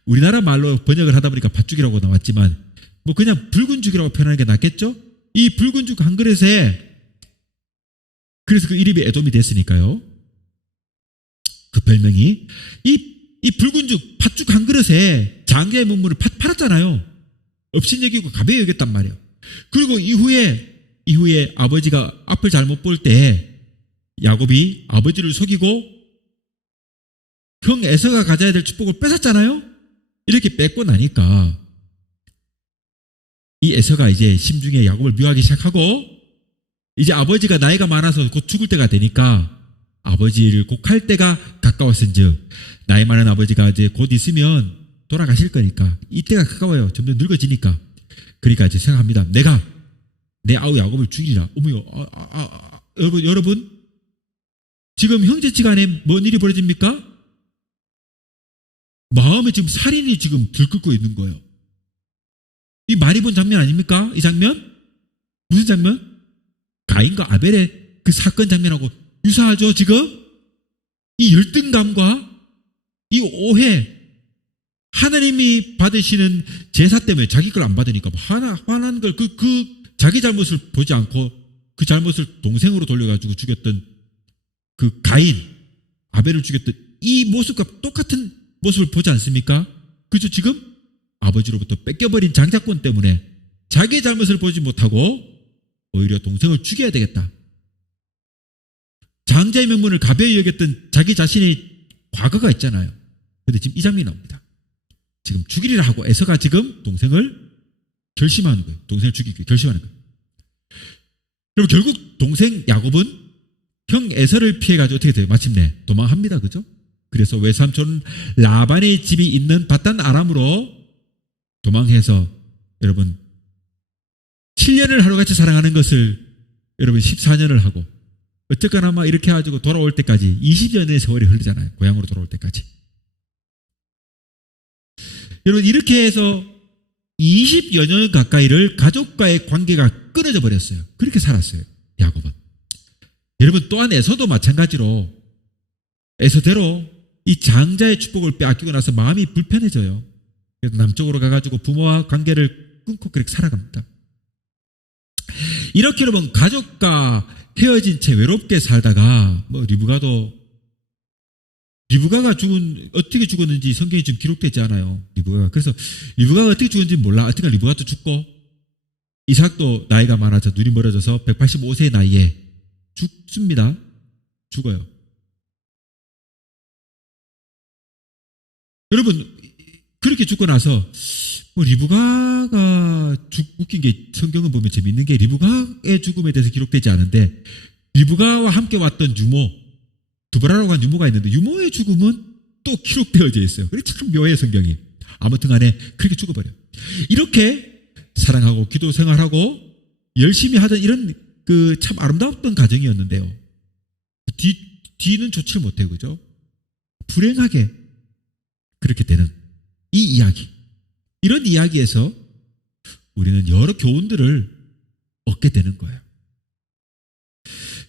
우리나라 말로 번역을 하다 보니까 팥죽이라고 나왔지만 뭐 그냥 붉은 죽이라고 표현하는 게 낫겠죠? 이 붉은 죽 한 그릇에, 그래서 그 이름이 에돔이 됐으니까요. 그 별명이 이 붉은 죽, 팥죽 한 그릇에 장자의 문물을 팔았잖아요. 업신여기고 가벼이 여겼단 말이에요. 그리고 이후에 아버지가 앞을 잘못 볼 때 야곱이 아버지를 속이고 형 에서가 가져야 될 축복을 뺏었잖아요. 이렇게 뺏고 나니까 이 에서가 이제 심중에 야곱을 미워하기 시작하고, 이제 아버지가 나이가 많아서 곧 죽을 때가 되니까 아버지를 곡할 때가 가까웠은즉, 나이 많은 아버지가 이제 곧 있으면 돌아가실 거니까 이때가 가까워요. 점점 늙어지니까. 그러니까 이제 생각합니다. 내가 내 아우 야곱을 죽이리라. 어머요, 여러분, 지금 형제지간에 뭔 일이 벌어집니까? 마음에 지금 살인이 지금 들끓고 있는 거예요. 이 많이 본 장면 아닙니까? 이 장면? 무슨 장면? 가인과 아벨의 그 사건 장면하고 유사하죠, 지금? 이 열등감과 이 오해, 하나님이 받으시는 제사 때문에 자기 걸 안 받으니까 화난 걸, 자기 잘못을 보지 않고 그 잘못을 동생으로 돌려가지고 죽였던 그 가인, 아벨을 죽였던 이 모습과 똑같은 모습을 보지 않습니까? 그죠? 지금 아버지로부터 뺏겨버린 장자권 때문에 자기의 잘못을 보지 못하고 오히려 동생을 죽여야 되겠다. 장자의 명분을 가벼이 여겼던 자기 자신의 과거가 있잖아요. 그런데 지금 이 장면이 나옵니다. 지금 죽이리라 하고 에서가 지금 동생을 결심하는 거예요. 동생을 죽이기 결심하는 거예요. 그럼 결국 동생 야곱은 형 에서를 피해가지고 어떻게 돼요? 마침내 도망합니다. 그죠? 그래서 외삼촌 라반의 집이 있는 바단 아람으로 도망해서, 여러분 7년을 하루같이 사랑하는 것을 여러분 14년을 하고, 어쨌거나 아마 이렇게 해가지고 돌아올 때까지 20여 년의 세월이 흐르잖아요. 고향으로 돌아올 때까지. 여러분 이렇게 해서 20여 년 가까이를 가족과의 관계가 끊어져 버렸어요. 그렇게 살았어요, 야곱은. 여러분 또한 에서도 마찬가지로 에서대로 이 장자의 축복을 빼앗기고 나서 마음이 불편해져요. 그래서 남쪽으로 가가지고 부모와 관계를 끊고 그렇게 살아갑니다. 이렇게 여러분 가족과 헤어진 채 외롭게 살다가 리브가가 어떻게 죽었는지 성경에 지금 기록되지 않아요. 리브가가. 그래서 리브가가 어떻게 죽었는지 몰라. 어떻게 리브가도 죽고 이삭도 나이가 많아져 눈이 멀어져서 185세의 나이에 죽습니다. 죽어요. 여러분 그렇게 죽고 나서 리브가가 웃긴 게, 성경을 보면 재밌는 게 리브가의 죽음에 대해서 기록되지 않은데 리브가와 함께 왔던 유모, 두브라라고 한 유모가 있는데 유모의 죽음은 또 기록되어져 있어요. 그래 참 묘해요, 성경이. 아무튼 간에 그렇게 죽어버려요. 이렇게 사랑하고 기도 생활하고 열심히 하던 이런 그 참 아름다웠던 가정이었는데요. 뒤는 좋지를 못해요. 그죠? 불행하게 그렇게 되는 이 이야기. 이런 이야기에서 우리는 여러 교훈들을 얻게 되는 거예요.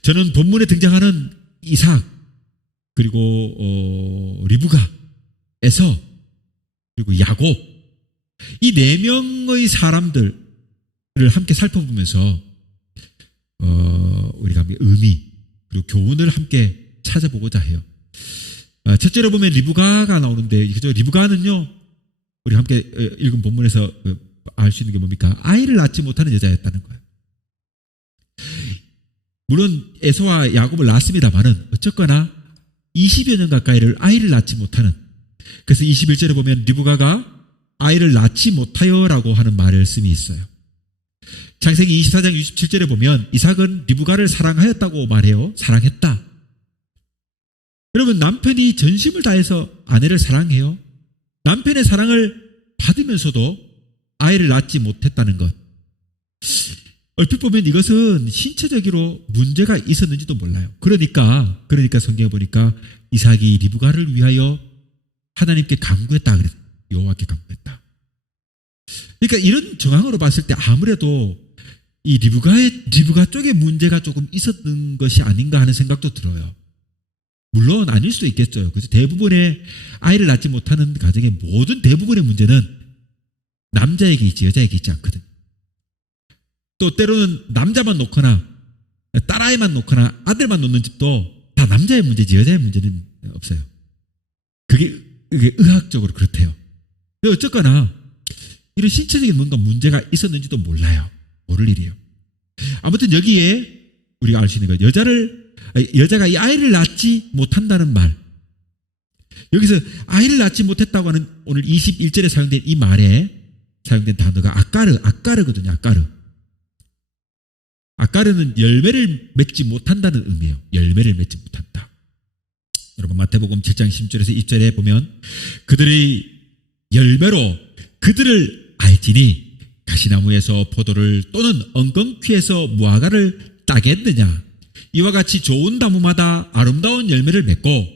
저는 본문에 등장하는 이삭, 그리고 리브가, 에서, 그리고 야곱, 이 네 명의 사람들을 함께 살펴보면서 우리가 의미 그리고 교훈을 함께 찾아보고자 해요. 첫째로 보면 리브가가 나오는데, 그죠? 리브가는요, 우리 함께 읽은 본문에서 알 수 있는 게 뭡니까? 아이를 낳지 못하는 여자였다는 거예요. 물론 에서와 야곱을 낳았습니다만은 어쨌거나 20여 년 가까이를 아이를 낳지 못하는, 그래서 21절에 보면 리브가가 아이를 낳지 못하여라고 하는 말씀이 있어요. 창세기 24장 67절에 보면 이삭은 리브가를 사랑하였다고 말해요. 사랑했다. 여러분 남편이 전심을 다해서 아내를 사랑해요. 남편의 사랑을 받으면서도 아이를 낳지 못했다는 것. 얼핏 보면 이것은 신체적으로 문제가 있었는지도 몰라요. 그러니까 성경에 보니까 이삭이 리브가를 위하여 하나님께 간구했다 그랬어요. 여호와께 간구했다. 그러니까 이런 정황으로 봤을 때 아무래도 이 리브가 쪽에 문제가 조금 있었던 것이 아닌가 하는 생각도 들어요. 물론 아닐 수도 있겠죠. 그래서 대부분의 아이를 낳지 못하는 가정의 모든 대부분의 문제는 남자에게 있지 여자에게 있지 않거든. 또 때로는 남자만 놓거나 딸아이만 놓거나 아들만 놓는 집도 다 남자의 문제지 여자의 문제는 없어요. 그게 의학적으로 그렇대요. 어쨌거나 이런 신체적인 뭔가 문제가 있었는지도 몰라요. 모를 일이에요. 아무튼 여기에 우리가 알 수 있는 건 여자가 이 아이를 낳지 못한다는 말. 여기서 아이를 낳지 못했다고 하는 오늘 21절에 사용된 이 말에 사용된 단어가 아까르거든요. 아까르는 열매를 맺지 못한다는 의미예요. 열매를 맺지 못한다. 여러분 마태복음 7장 10절에서 2절에 보면 그들의 열매로 그들을 알지니 가시나무에서 포도를 또는 엉겅퀴에서 무화과를 따겠느냐. 이와 같이 좋은 나무마다 아름다운 열매를 맺고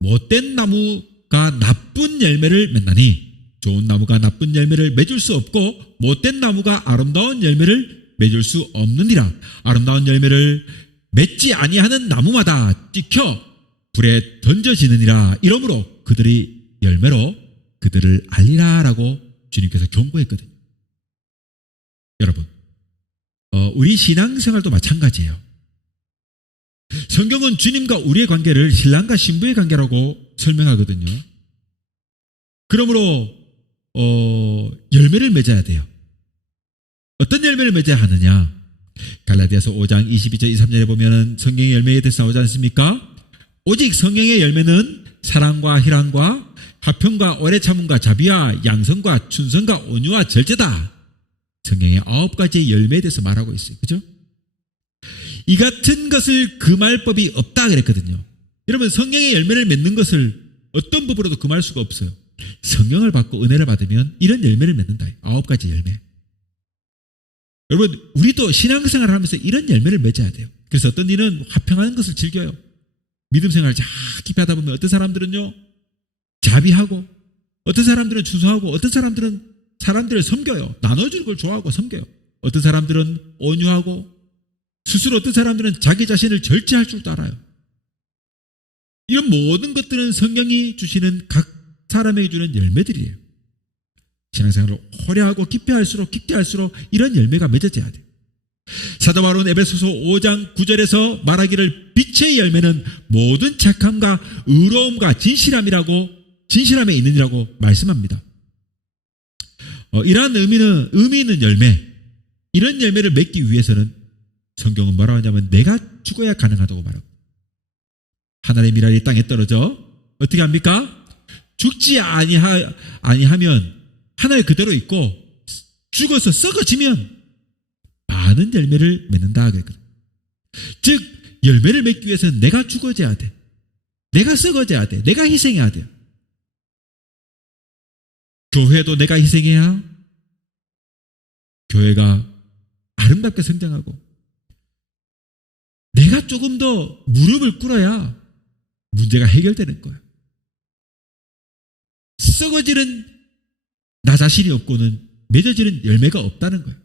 못된 나무가 나쁜 열매를 맺나니 좋은 나무가 나쁜 열매를 맺을 수 없고 못된 나무가 아름다운 열매를 맺을 수 없느니라. 아름다운 열매를 맺지 아니하는 나무마다 찍혀 불에 던져지느니라. 이러므로 그들이 열매로 그들을 알리라라고 주님께서 경고했거든요. 여러분, 우리 신앙생활도 마찬가지예요. 성경은 주님과 우리의 관계를 신랑과 신부의 관계라고 설명하거든요. 그러므로 열매를 맺어야 돼요. 어떤 열매를 맺어야 하느냐? 갈라디아서 5장 22절 23절에 보면은 성경의 열매에 대해서 나오지 않습니까? 오직 성령의 열매는 사랑과 희락과 화평과 오래 참음과 자비와 양성과 충성과 온유와 절제다. 성경의 9가지의 열매에 대해서 말하고 있어요. 그죠? 이 같은 것을 금할 법이 없다 그랬거든요. 여러분 성령의 열매를 맺는 것을 어떤 법으로도 금할 수가 없어요. 성령을 받고 은혜를 받으면 이런 열매를 맺는다. 9가지 열매. 여러분 우리도 신앙생활을 하면서 이런 열매를 맺어야 돼요. 그래서 어떤 이는 화평한 것을 즐겨요. 믿음 생활을 깊이 하다 보면 어떤 사람들은요 자비하고 어떤 사람들은 추수하고 어떤 사람들은 사람들을 섬겨요. 나눠주는 걸 좋아하고 섬겨요. 어떤 사람들은 온유하고 스스로 어떤 사람들은 자기 자신을 절제할 줄도 알아요. 이런 모든 것들은 성령이 주시는 각 사람에게 주는 열매들이에요. 신앙생활을 오래하고 깊게 할수록 이런 열매가 맺어져야 돼요. 사도 바울은 에베소서 5장 9절에서 말하기를 빛의 열매는 모든 착함과 의로움과 진실함에 있느니라고 말씀합니다. 이러한 의미 있는 열매, 이런 열매를 맺기 위해서는 성경은 뭐라고 하냐면 내가 죽어야 가능하다고 말하고 하늘의 미랄이 땅에 떨어져 어떻게 합니까? 죽지 아니하면 하늘 그대로 있고 죽어서 썩어지면 많은 열매를 맺는다. 즉 열매를 맺기 위해서는 내가 죽어져야 돼. 내가 썩어져야 돼. 내가 희생해야 돼. 교회도 내가 희생해야 교회가 아름답게 성장하고 내가 조금 더 무릎을 꿇어야 문제가 해결되는 거예요. 썩어지는 나 자신이 없고는 맺어지는 열매가 없다는 거예요.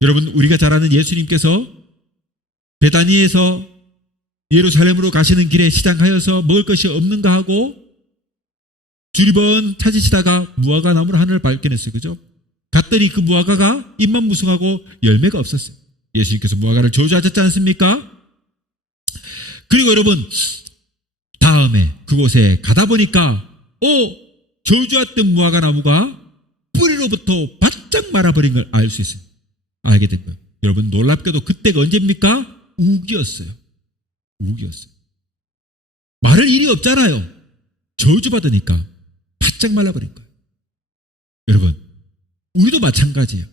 여러분 우리가 잘 아는 예수님께서 베다니에서 예루살렘으로 가시는 길에 시장하여서 먹을 것이 없는가 하고 주리번 찾으시다가 무화과 나무를 하나를 발견했어요. 그죠? 갔더니 그 무화과가 잎만 무성하고 열매가 없었어요. 예수님께서 무화과를 저주하셨지 않습니까? 그리고 여러분 다음에 그곳에 가다 보니까 저주했던 무화과 나무가 뿌리로부터 바짝 말아버린 걸 알 수 있어요. 알게 된 거예요. 여러분 놀랍게도 그때가 언제입니까? 우기였어요. 말할 일이 없잖아요. 저주받으니까 바짝 말라버린 거예요. 여러분 우리도 마찬가지예요.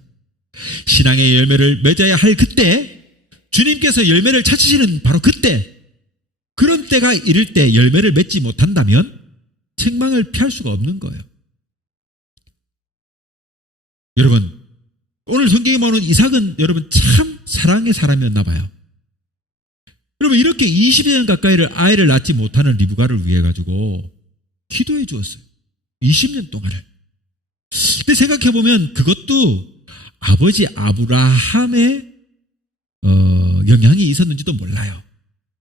신앙의 열매를 맺어야 할 그때 주님께서 열매를 찾으시는 바로 그때 그런 때가 이를 때 열매를 맺지 못한다면 책망을 피할 수가 없는 거예요. 여러분, 오늘 성경에 나오는 이삭은 여러분 참 사랑의 사람이었나 봐요. 여러분, 이렇게 20년 가까이를 아이를 낳지 못하는 리브가를 위해 가지고 기도해 주었어요. 20년 동안을. 근데 생각해 보면 그것도 아버지 아브라함의 영향이 있었는지도 몰라요.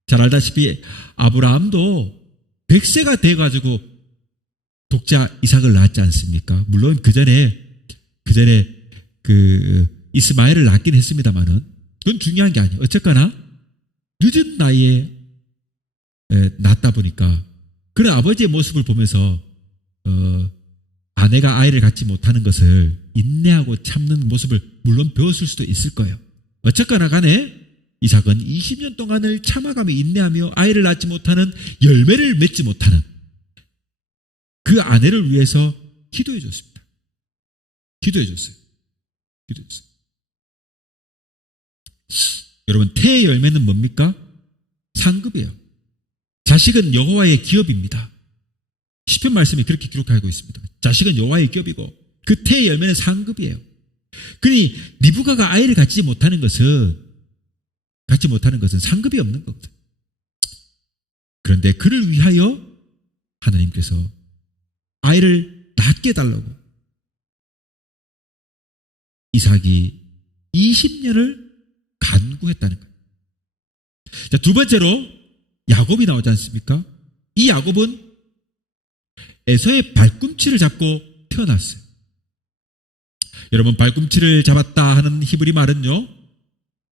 잘 알다시피 아브라함도 100세가 돼 가지고 독자 이삭을 낳았지 않습니까? 물론 그 전에 그 이스마엘을 낳긴 했습니다만은 그건 중요한 게 아니에요. 어쨌거나 늦은 나이에 낳다 보니까 그런 아버지의 모습을 보면서 아내가 아이를 갖지 못하는 것을 인내하고 참는 모습을 물론 배웠을 수도 있을 거예요. 어쨌거나 간에 이삭은 20년 동안을 참아가며 인내하며 아이를 낳지 못하는, 열매를 맺지 못하는 그 아내를 위해서 기도해 줬습니다. 기도해 줬어요. 여러분, 태의 열매는 뭡니까? 상급이에요. 자식은 여호와의 기업입니다. 시편 말씀이 그렇게 기록하고 있습니다. 자식은 여호와의 기업이고 그 태의 열매는 상급이에요. 그러니 리브가가 아이를 갖지 못하는 것은 상급이 없는 거거든. 그런데 그를 위하여 하나님께서 아이를 낳게 해달라고 이삭이 20년을 간구했다는 거예요. 자, 두 번째로 야곱이 나오지 않습니까? 이 야곱은 에서의 발꿈치를 잡고 태어났어요. 여러분, 발꿈치를 잡았다 하는 히브리 말은요,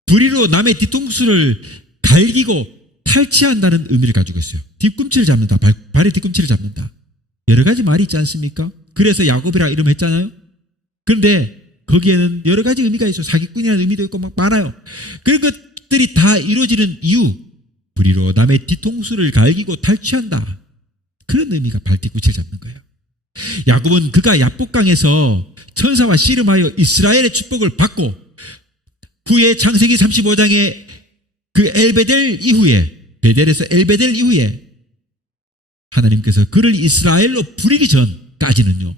부리로 남의 뒤통수를 갈기고 탈취한다는 의미를 가지고 있어요. 뒤꿈치를 잡는다. 발의 뒤꿈치를 잡는다. 여러 가지 말이 있지 않습니까? 그래서 야곱이라 이름 했잖아요. 그런데 거기에는 여러 가지 의미가 있어요. 사기꾼이라는 의미도 있고 막 많아요. 그런 것들이 다 이루어지는 이유, 부리로 남의 뒤통수를 갈기고 탈취한다. 그런 의미가 발뒤꿈치를 잡는 거예요. 야곱은 그가 야복강에서 천사와 씨름하여 이스라엘의 축복을 받고 후에 창세기 35장에 그 엘베델 이후에, 베델에서 엘베델 이후에 하나님께서 그를 이스라엘로 부리기 전까지는요,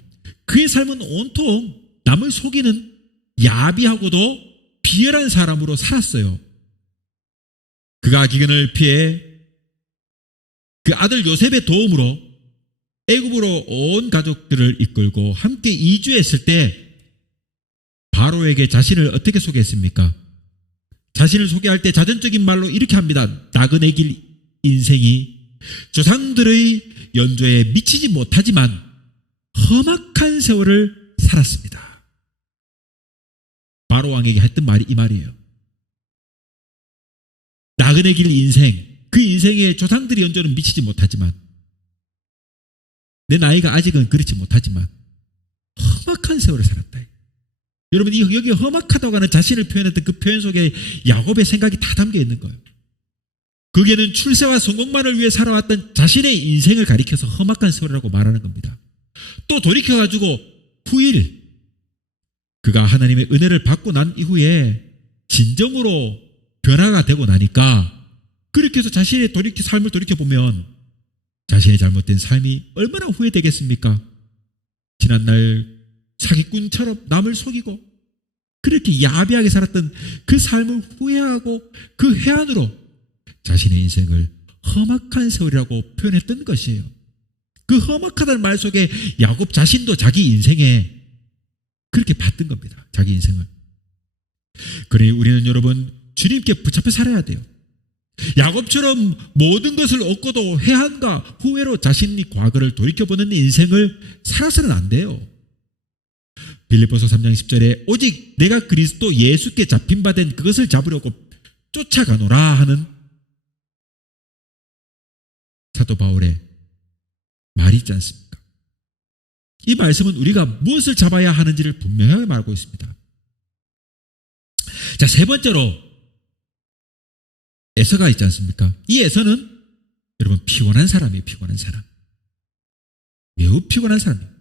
그의 삶은 온통 남을 속이는 야비하고도 비열한 사람으로 살았어요. 그가 기근을 피해 그 아들 요셉의 도움으로 애굽으로 온 가족들을 이끌고 함께 이주했을 때 바로에게 자신을 어떻게 소개했습니까? 자신을 소개할 때 자전적인 말로 이렇게 합니다. 나그네 길 인생이 조상들의 연조에 미치지 못하지만 험악한 세월을 살았습니다. 바로 왕에게 했던 말이 이 말이에요. 나그네 길 인생, 그 인생에 조상들의 연조는 미치지 못하지만, 내 나이가 아직은 그렇지 못하지만 험악한 세월을 살았다. 여러분, 여기 험악하다고 하는 자신을 표현했던 그 표현 속에 야곱의 생각이 다 담겨 있는 거예요. 거기에는 출세와 성공만을 위해 살아왔던 자신의 인생을 가리켜서 험악한 세월이라고 말하는 겁니다. 또 돌이켜가지고 후일, 그가 하나님의 은혜를 받고 난 이후에 진정으로 변화가 되고 나니까, 그렇게 해서 자신의 삶을 돌이켜보면 자신의 잘못된 삶이 얼마나 후회되겠습니까? 지난날 사기꾼처럼 남을 속이고 그렇게 야비하게 살았던 그 삶을 후회하고 그 회한으로 자신의 인생을 험악한 세월이라고 표현했던 것이에요. 그 험악하다는 말 속에 야곱 자신도 자기 인생에 그렇게 봤던 겁니다. 자기 인생을. 그러니 우리는 여러분, 주님께 붙잡혀 살아야 돼요. 야곱처럼 모든 것을 얻고도 회한과 후회로 자신이 과거를 돌이켜보는 인생을 살아서는 안 돼요. 빌립보서 3장 10절에 오직 내가 그리스도 예수께 잡힌 바 된 그것을 잡으려고 쫓아가노라 하는 사도 바울의 말이 있지 않습니까? 이 말씀은 우리가 무엇을 잡아야 하는지를 분명하게 말하고 있습니다. 자, 세 번째로 에서가 있지 않습니까? 이 에서는 여러분 피곤한 사람이에요. 피곤한 사람. 매우 피곤한 사람이에요.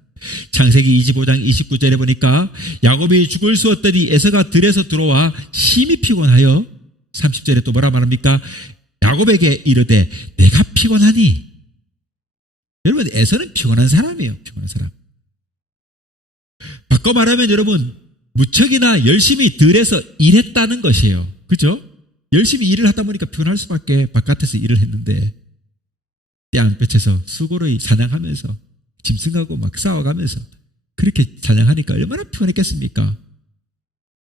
창세기 25장 29절에 보니까 야곱이 죽을 수 없더니 에서가 들에서 들어와 심히 피곤하여 30절에 또 뭐라 말합니까? 야곱에게 이르되 내가 피곤하니. 여러분, 에서는 피곤한 사람이에요. 피곤한 사람. 바꿔 말하면 여러분, 무척이나 열심히 들에서 일했다는 것이에요. 그죠? 열심히 일을 하다 보니까 피곤할 수밖에 바깥에서 일을 했는데 떼안볕에서 수고로 사냥하면서 짐승하고 막 싸워가면서 그렇게 사냥하니까 얼마나 피곤했겠습니까?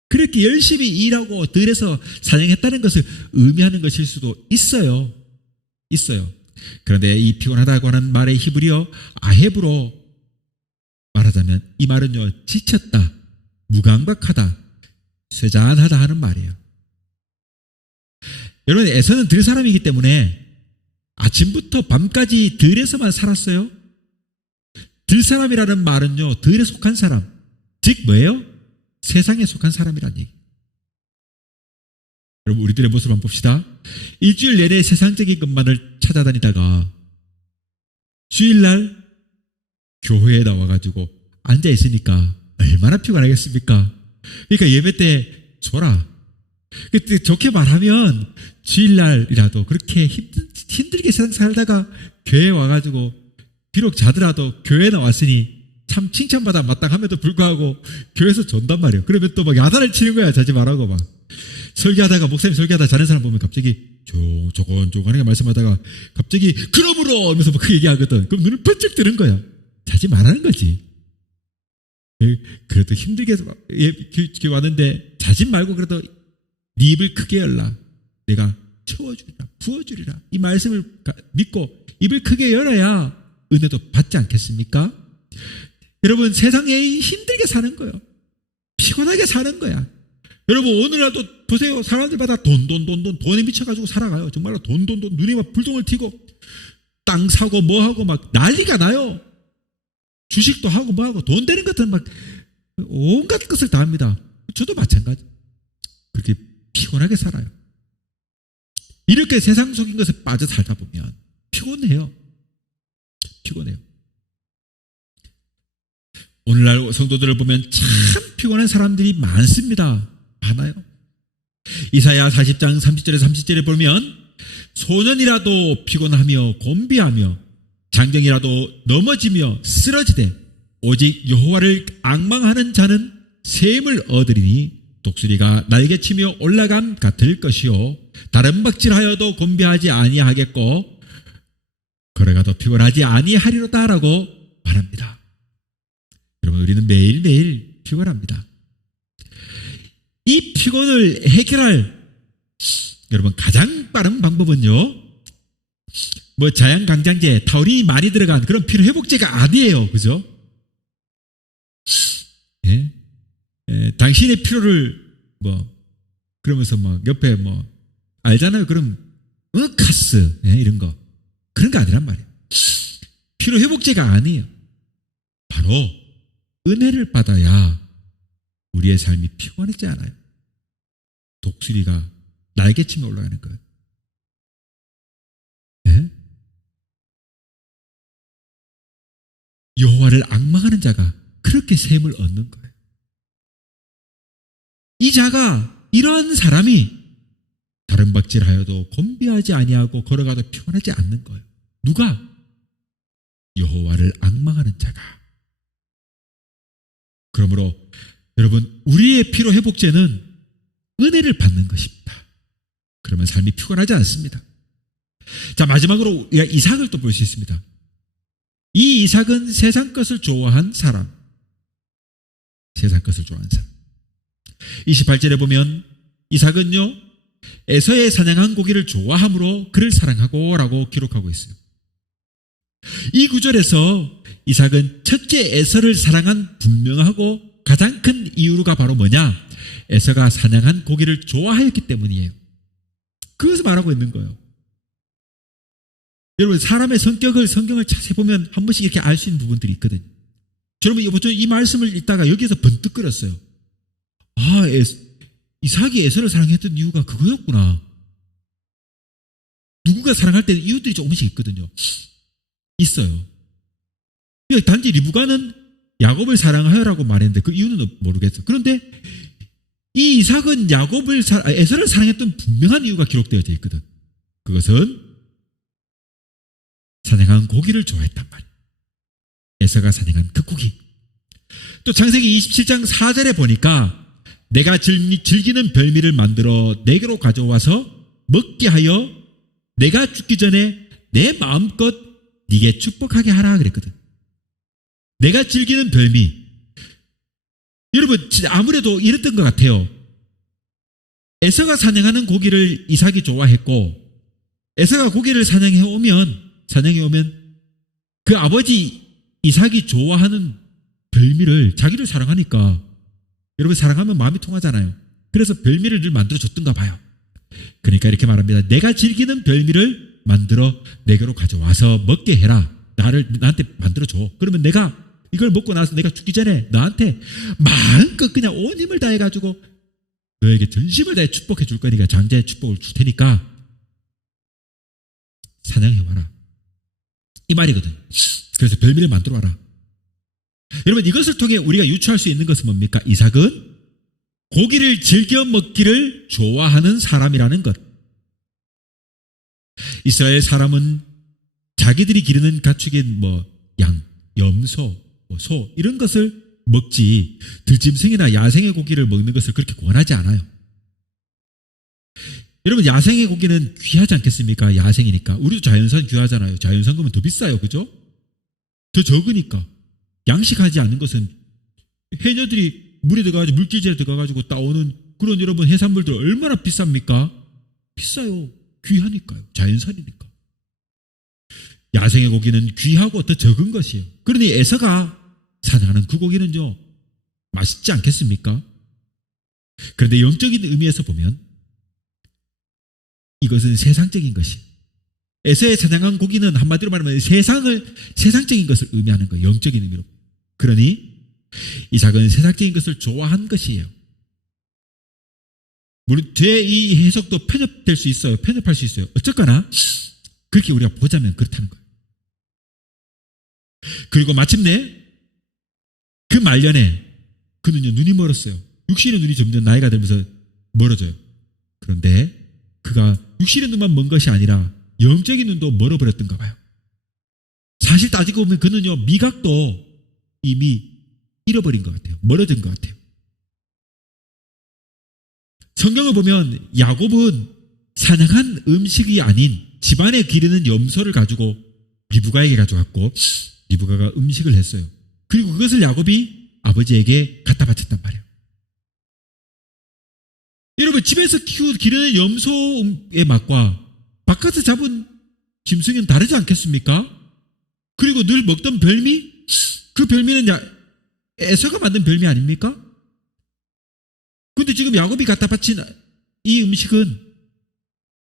그렇게 열심히 일하고 들에서 사냥했다는 것을 의미하는 것일 수도 있어요. 그런데 이 피곤하다고 하는 말의 히브리어 아헤브로 말하자면 이 말은요, 지쳤다, 무감각하다, 쇠잔하다 하는 말이에요. 여러분, 에서는 들 사람이기 때문에 아침부터 밤까지 들에서만 살았어요. 들 사람이라는 말은요, 들에 속한 사람, 즉 뭐예요? 세상에 속한 사람이란 얘기. 여러분, 우리들의 모습을 한번 봅시다. 일주일 내내 세상적인 것만을 찾아다니다가 주일날 교회에 나와가지고 앉아있으니까 얼마나 피곤하겠습니까? 그러니까 예배 때 줘라. 그때 좋게 말하면 주일날이라도 그렇게 힘들게 세상 살다가 교회에 와가지고 비록 자더라도 교회에 나왔으니 참 칭찬받아 마땅함에도 불구하고 교회에서 존단 말이에요. 그러면 또 막 야단을 치는 거야. 자지 말라고 막. 설교하다가 목사님 설교하다 자는 사람 보면 갑자기 조곤조곤하게 말씀하다가 갑자기 그러므로 하면서 막 그 얘기하거든. 그럼 눈을 번쩍 뜨는 거야. 자지 말라는 거지. 그래도 힘들게 왔는데 자지 말고 그래도 네 입을 크게 열라. 내가 채워주리라, 부어주리라. 이 말씀을 믿고 입을 크게 열어야 은혜도 받지 않겠습니까? 여러분, 세상에 힘들게 사는 거예요. 피곤하게 사는 거야. 여러분, 오늘날도 보세요. 사람들마다 돈에 미쳐가지고 살아가요. 정말로 돈, 눈이 막 불똥을 튀고 땅 사고 뭐 하고 막 난리가 나요. 주식도 하고 뭐 하고 돈 되는 것들은 막 온갖 것을 다 합니다. 저도 마찬가지. 그렇게 피곤하게 살아요. 이렇게 세상 속인 것에 빠져 살다 보면 피곤해요. 오늘날 성도들을 보면 참 피곤한 사람들이 많아요. 이사야 40장 30절에 30절에 보면 소년이라도 피곤하며 곤비하며 장정이라도 넘어지며 쓰러지되 오직 여호와를 앙망하는 자는 샘을 얻으리니 독수리가 날개치며 올라감 같을 것이요 다른 박질하여도 곤비하지 아니하겠고 걸어가도 피곤하지 아니하리로다라고 말합니다. 여러분, 우리는 매일매일 피곤합니다. 이 피곤을 해결할 여러분 가장 빠른 방법은요, 뭐 자양강장제, 타우린이 많이 들어간 그런 피로회복제가 아니에요. 그죠? 예? 당신의 피로를 그러면서 막 옆에 알잖아요. 그럼 카스 이런 거 그런 거 아니란 말이에요. 피로회복제가 아니에요. 바로 은혜를 받아야 우리의 삶이 피곤하지 않아요. 독수리가 날개치며 올라가는 거예요. 네? 여호와를 앙망하는 자가 그렇게 샘을 얻는 거예요. 이 자가 이런 사람이 다른 박질하여도 곤비하지 아니하고 걸어가도 피곤하지 않는 거예요. 누가? 여호와를 앙망하는 자가. 그러므로 여러분, 우리의 피로 회복제는 은혜를 받는 것입니다. 그러면 삶이 피곤하지 않습니다. 자, 마지막으로 우리가 이삭을 또 볼 수 있습니다. 이 이삭은 세상 것을 좋아한 사람. 28절에 보면 이삭은요, 에서의 사냥한 고기를 좋아함으로 그를 사랑하고 라고 기록하고 있어요. 이 구절에서 이삭은 첫째 에서를 사랑한 분명하고 가장 큰 이유가 바로 뭐냐? 에서가 사냥한 고기를 좋아하였기 때문이에요. 그것을 말하고 있는 거예요. 여러분, 사람의 성격을 성경을 자세히 보면 한 번씩 이렇게 알 수 있는 부분들이 있거든요. 여러분, 이 말씀을 읽다가 여기에서 번뜩 끌었어요. 이삭이 에서를 사랑했던 이유가 그거였구나. 누군가 사랑할 때는 이유들이 조금씩 있거든요. 있어요. 단지 리브가는 야곱을 사랑하여라고 말했는데 그 이유는 모르겠어요. 그런데 이 이삭은 에서를 사랑했던 분명한 이유가 기록되어 있거든. 그것은 사냥한 고기를 좋아했단 말이에요. 에서가 사냥한 그 고기. 또 창세기 27장 4절에 보니까 내가 즐기는 별미를 만들어 내게로 가져와서 먹게 하여 내가 죽기 전에 내 마음껏 네게 축복하게 하라 그랬거든. 내가 즐기는 별미. 여러분 아무래도 이랬던 것 같아요. 에서가 사냥하는 고기를 이삭이 좋아했고 에서가 고기를 사냥해 오면 그 아버지 이삭이 좋아하는 별미를 자기를 사랑하니까 여러분 사랑하면 마음이 통하잖아요. 그래서 별미를 늘 만들어 줬던가 봐요. 그러니까 이렇게 말합니다. 내가 즐기는 별미를 만들어 내게로 가져와서 먹게 해라. 나한테 만들어 줘. 그러면 내가 이걸 먹고 나서 내가 죽기 전에 너한테 마음껏 그냥 온 힘을 다해 가지고 너에게 전심을 다해 축복해 줄 거니까 장자의 축복을 줄 테니까 사냥해 와라. 이 말이거든. 그래서 별미를 만들어 와라. 여러분 이것을 통해 우리가 유추할 수 있는 것은 뭡니까? 이삭은 고기를 즐겨 먹기를 좋아하는 사람이라는 것. 이스라엘 사람은 자기들이 기르는 가축인 양, 염소, 소 이런 것을 먹지 들짐승이나 야생의 고기를 먹는 것을 그렇게 권하지 않아요. 여러분 야생의 고기는 귀하지 않겠습니까? 야생이니까. 우리도 자연산 귀하잖아요. 자연산 거면 더 비싸요. 그죠? 더 적으니까. 양식하지 않는 것은 해녀들이 물에 들어가가지고 물질질에 들어가가지고 따오는 그런 여러분 해산물들 얼마나 비쌉니까? 비싸요. 귀하니까요. 자연산이니까. 야생의 고기는 귀하고 더 적은 것이에요. 그러니 에서가 사냥하는 그 고기는요 맛있지 않겠습니까? 그런데 영적인 의미에서 보면 이것은 세상적인 것이 에서의 사냥한 고기는 한마디로 말하면 세상적인 것을 의미하는 거예요. 영적인 의미로. 그러니 이삭은 세상적인 것을 좋아한 것이에요. 물론 제 이 해석도 편협될 수 있어요. 편협할 수 있어요. 어쨌거나 그렇게 우리가 보자면 그렇다는 거예요. 그리고 마침내 그 말년에 그는요 눈이 멀었어요. 육신의 눈이 점점 나이가 들면서 멀어져요. 그런데 그가 육신의 눈만 먼 것이 아니라 영적인 눈도 멀어버렸던가 봐요. 사실 따지고 보면 그는요 미각도 이미 잃어버린 것 같아요. 멀어진 것 같아요. 성경을 보면 야곱은 사냥한 음식이 아닌 집안에 기르는 염소를 가지고 리브가에게 가져갔고 리브가가 음식을 했어요. 그리고 그것을 야곱이 아버지에게 갖다 바쳤단 말이에요. 여러분 집에서 기르는 염소의 맛과 바깥에서 잡은 짐승은 다르지 않겠습니까? 그리고 늘 먹던 별미? 그 별미는 에서가 만든 별미 아닙니까? 근데 지금 야곱이 갖다 바친 이 음식은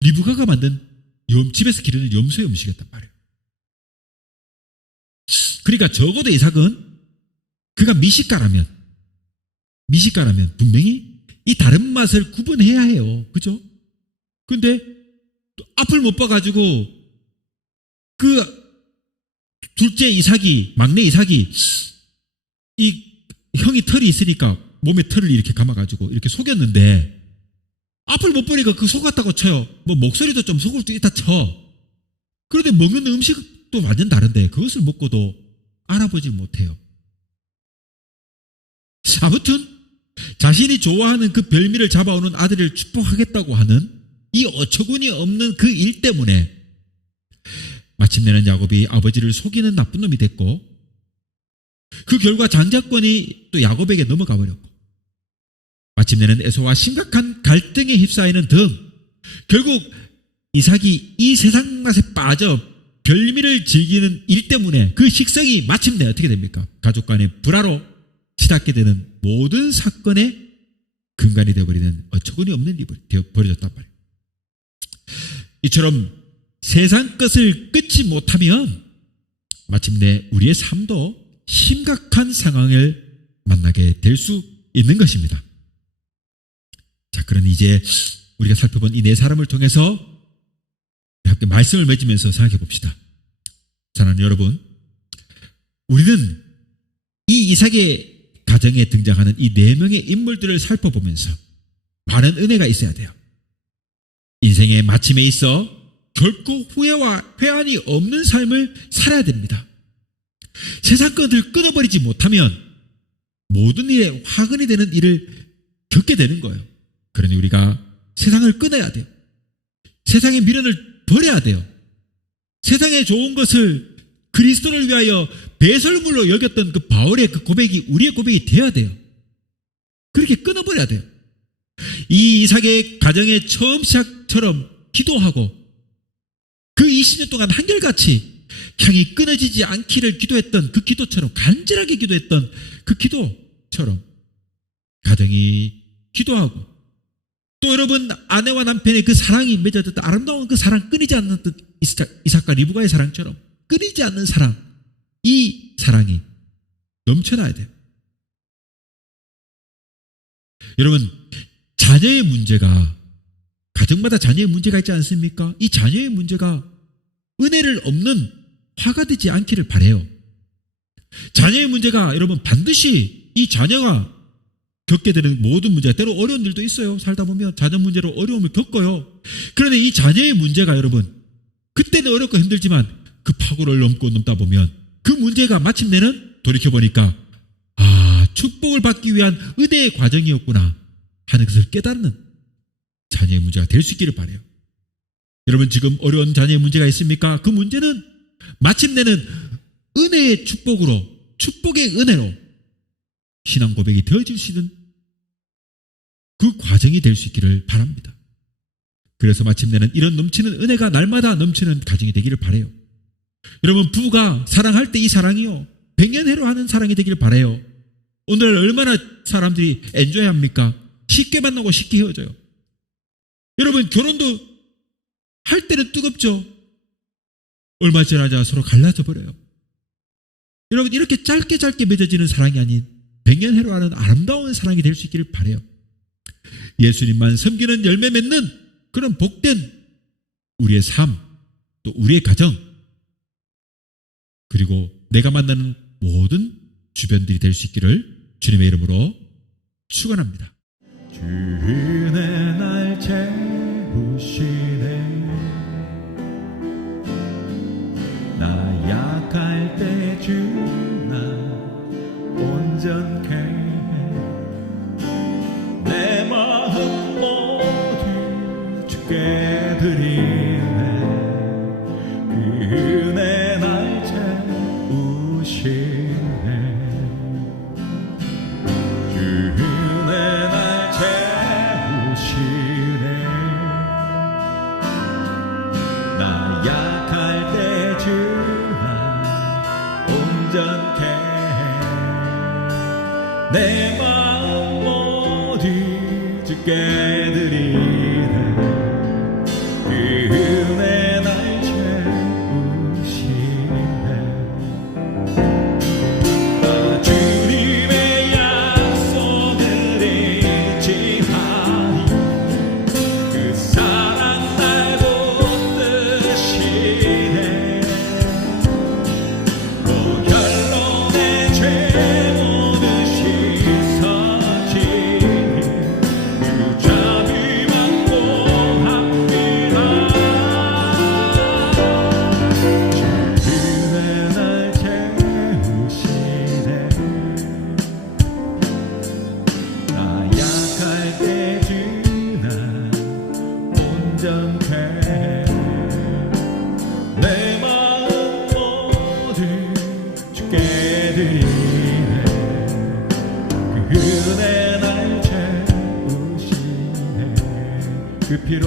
리브가가 만든 집에서 기르는 염소의 음식이었단 말이에요. 그러니까 적어도 이삭은 그가 미식가라면 분명히 이 다른 맛을 구분해야 해요. 그죠? 근데 앞을 못 봐가지고 그 둘째 막내 이삭이 이 형이 털이 있으니까 몸에 털을 이렇게 감아가지고 이렇게 속였는데 앞을 못 보니까 그 속았다고 쳐요. 목소리도 좀 속을 수 있다 쳐. 그런데 먹는 음식도 완전 다른데 그것을 먹고도 알아보지 못해요. 아무튼 자신이 좋아하는 그 별미를 잡아오는 아들을 축복하겠다고 하는 이 어처구니 없는 그 일 때문에 마침내는 야곱이 아버지를 속이는 나쁜 놈이 됐고 그 결과 장자권이 또 야곱에게 넘어가 버렸고 마침내는 에서와 심각한 갈등에 휩싸이는 등 결국 이삭이 이 세상 맛에 빠져 별미를 즐기는 일 때문에 그 식성이 마침내 어떻게 됩니까? 가족 간의 불화로 치닫게 되는 모든 사건의 근간이 되어버리는 어처구니 없는 일이 벌어졌단 말이에요. 이처럼 세상 것을 끊지 못하면 마침내 우리의 삶도 심각한 상황을 만나게 될 수 있는 것입니다. 자, 그럼 이제 우리가 살펴본 이 네 사람을 통해서 함께 말씀을 맺으면서 생각해 봅시다. 사랑하는 여러분, 우리는 이 이삭의 가정에 등장하는 이 네 명의 인물들을 살펴보면서 많은 은혜가 있어야 돼요. 인생의 마침에 있어 결코 후회와 회한이 없는 삶을 살아야 됩니다. 세상 것을 끊어버리지 못하면 모든 일에 화근이 되는 일을 겪게 되는 거예요. 그러니 우리가 세상을 끊어야 돼요. 세상의 미련을 버려야 돼요. 세상에 좋은 것을 그리스도를 위하여 배설물로 여겼던 그 바울의 그 고백이 우리의 고백이 되어야 돼요. 그렇게 끊어버려야 돼요. 이 이삭의 가정의 처음 시작처럼 기도하고 그 20년 동안 한결같이 향이 끊어지지 않기를 기도했던 그 기도처럼, 간절하게 기도했던 그 기도처럼 가정이 기도하고, 또 여러분 아내와 남편의 그 사랑이 맺어졌던 아름다운 그 사랑, 끊이지 않는 이삭과 리브가의 사랑처럼 끊이지 않는 사랑, 이 사랑이 넘쳐나야 돼요. 여러분, 자녀의 문제가, 가정마다 자녀의 문제가 있지 않습니까? 이 자녀의 문제가 은혜를 없는 화가 되지 않기를 바라요. 자녀의 문제가 여러분 반드시 이 자녀가 겪게 되는 모든 문제가, 때로 어려운 일도 있어요. 살다 보면 자녀 문제로 어려움을 겪어요. 그런데 이 자녀의 문제가 여러분, 그때는 어렵고 힘들지만 그 파고를 넘다 보면 그 문제가 마침내는 돌이켜보니까 축복을 받기 위한 은혜의 과정이었구나 하는 것을 깨닫는 자녀의 문제가 될 수 있기를 바라요. 여러분, 지금 어려운 자녀의 문제가 있습니까? 그 문제는 마침내는 은혜의 축복으로, 축복의 은혜로 신앙 고백이 되어질 수 있는 그 과정이 될 수 있기를 바랍니다. 그래서 마침내는 이런 넘치는 은혜가 날마다 넘치는 가정이 되기를 바라요. 여러분, 부부가 사랑할 때 이 사랑이요, 백년해로 하는 사랑이 되기를 바라요. 오늘 얼마나 사람들이 엔조이합니까? 쉽게 만나고 쉽게 헤어져요. 여러분, 결혼도 할 때는 뜨겁죠. 얼마 지나자 서로 갈라져 버려요. 여러분, 이렇게 짧게 맺어지는 사랑이 아닌 백년해로 하는 아름다운 사랑이 될 수 있기를 바라요. 예수님만 섬기는 열매 맺는 그런 복된 우리의 삶, 또 우리의 가정, 그리고 내가 만나는 모든 주변들이 될 수 있기를 주님의 이름으로 축원합니다. 주 은혜 날 채우시네. 나 약할 때 주 나 온전케 내 마음 모두 주께 드리네. 그 은혜 날 채우시네. 주 은혜 날 채우시네. 나 약할 때 주 나 온전케 내 마음 모두 주께 드리네. 그 은혜 날 채우시네. 주님의 약속을 잊지 하니 그 사랑 날 붙드시네. 또 결론의 죄 모두 씻어지니 그 자비만 고합니다. 주 은혜 날 채우시네. 나 약할 때 주 나 온전케 내 마음 모두 주께 드리네. 그 은혜 날 채우시네. 그 피로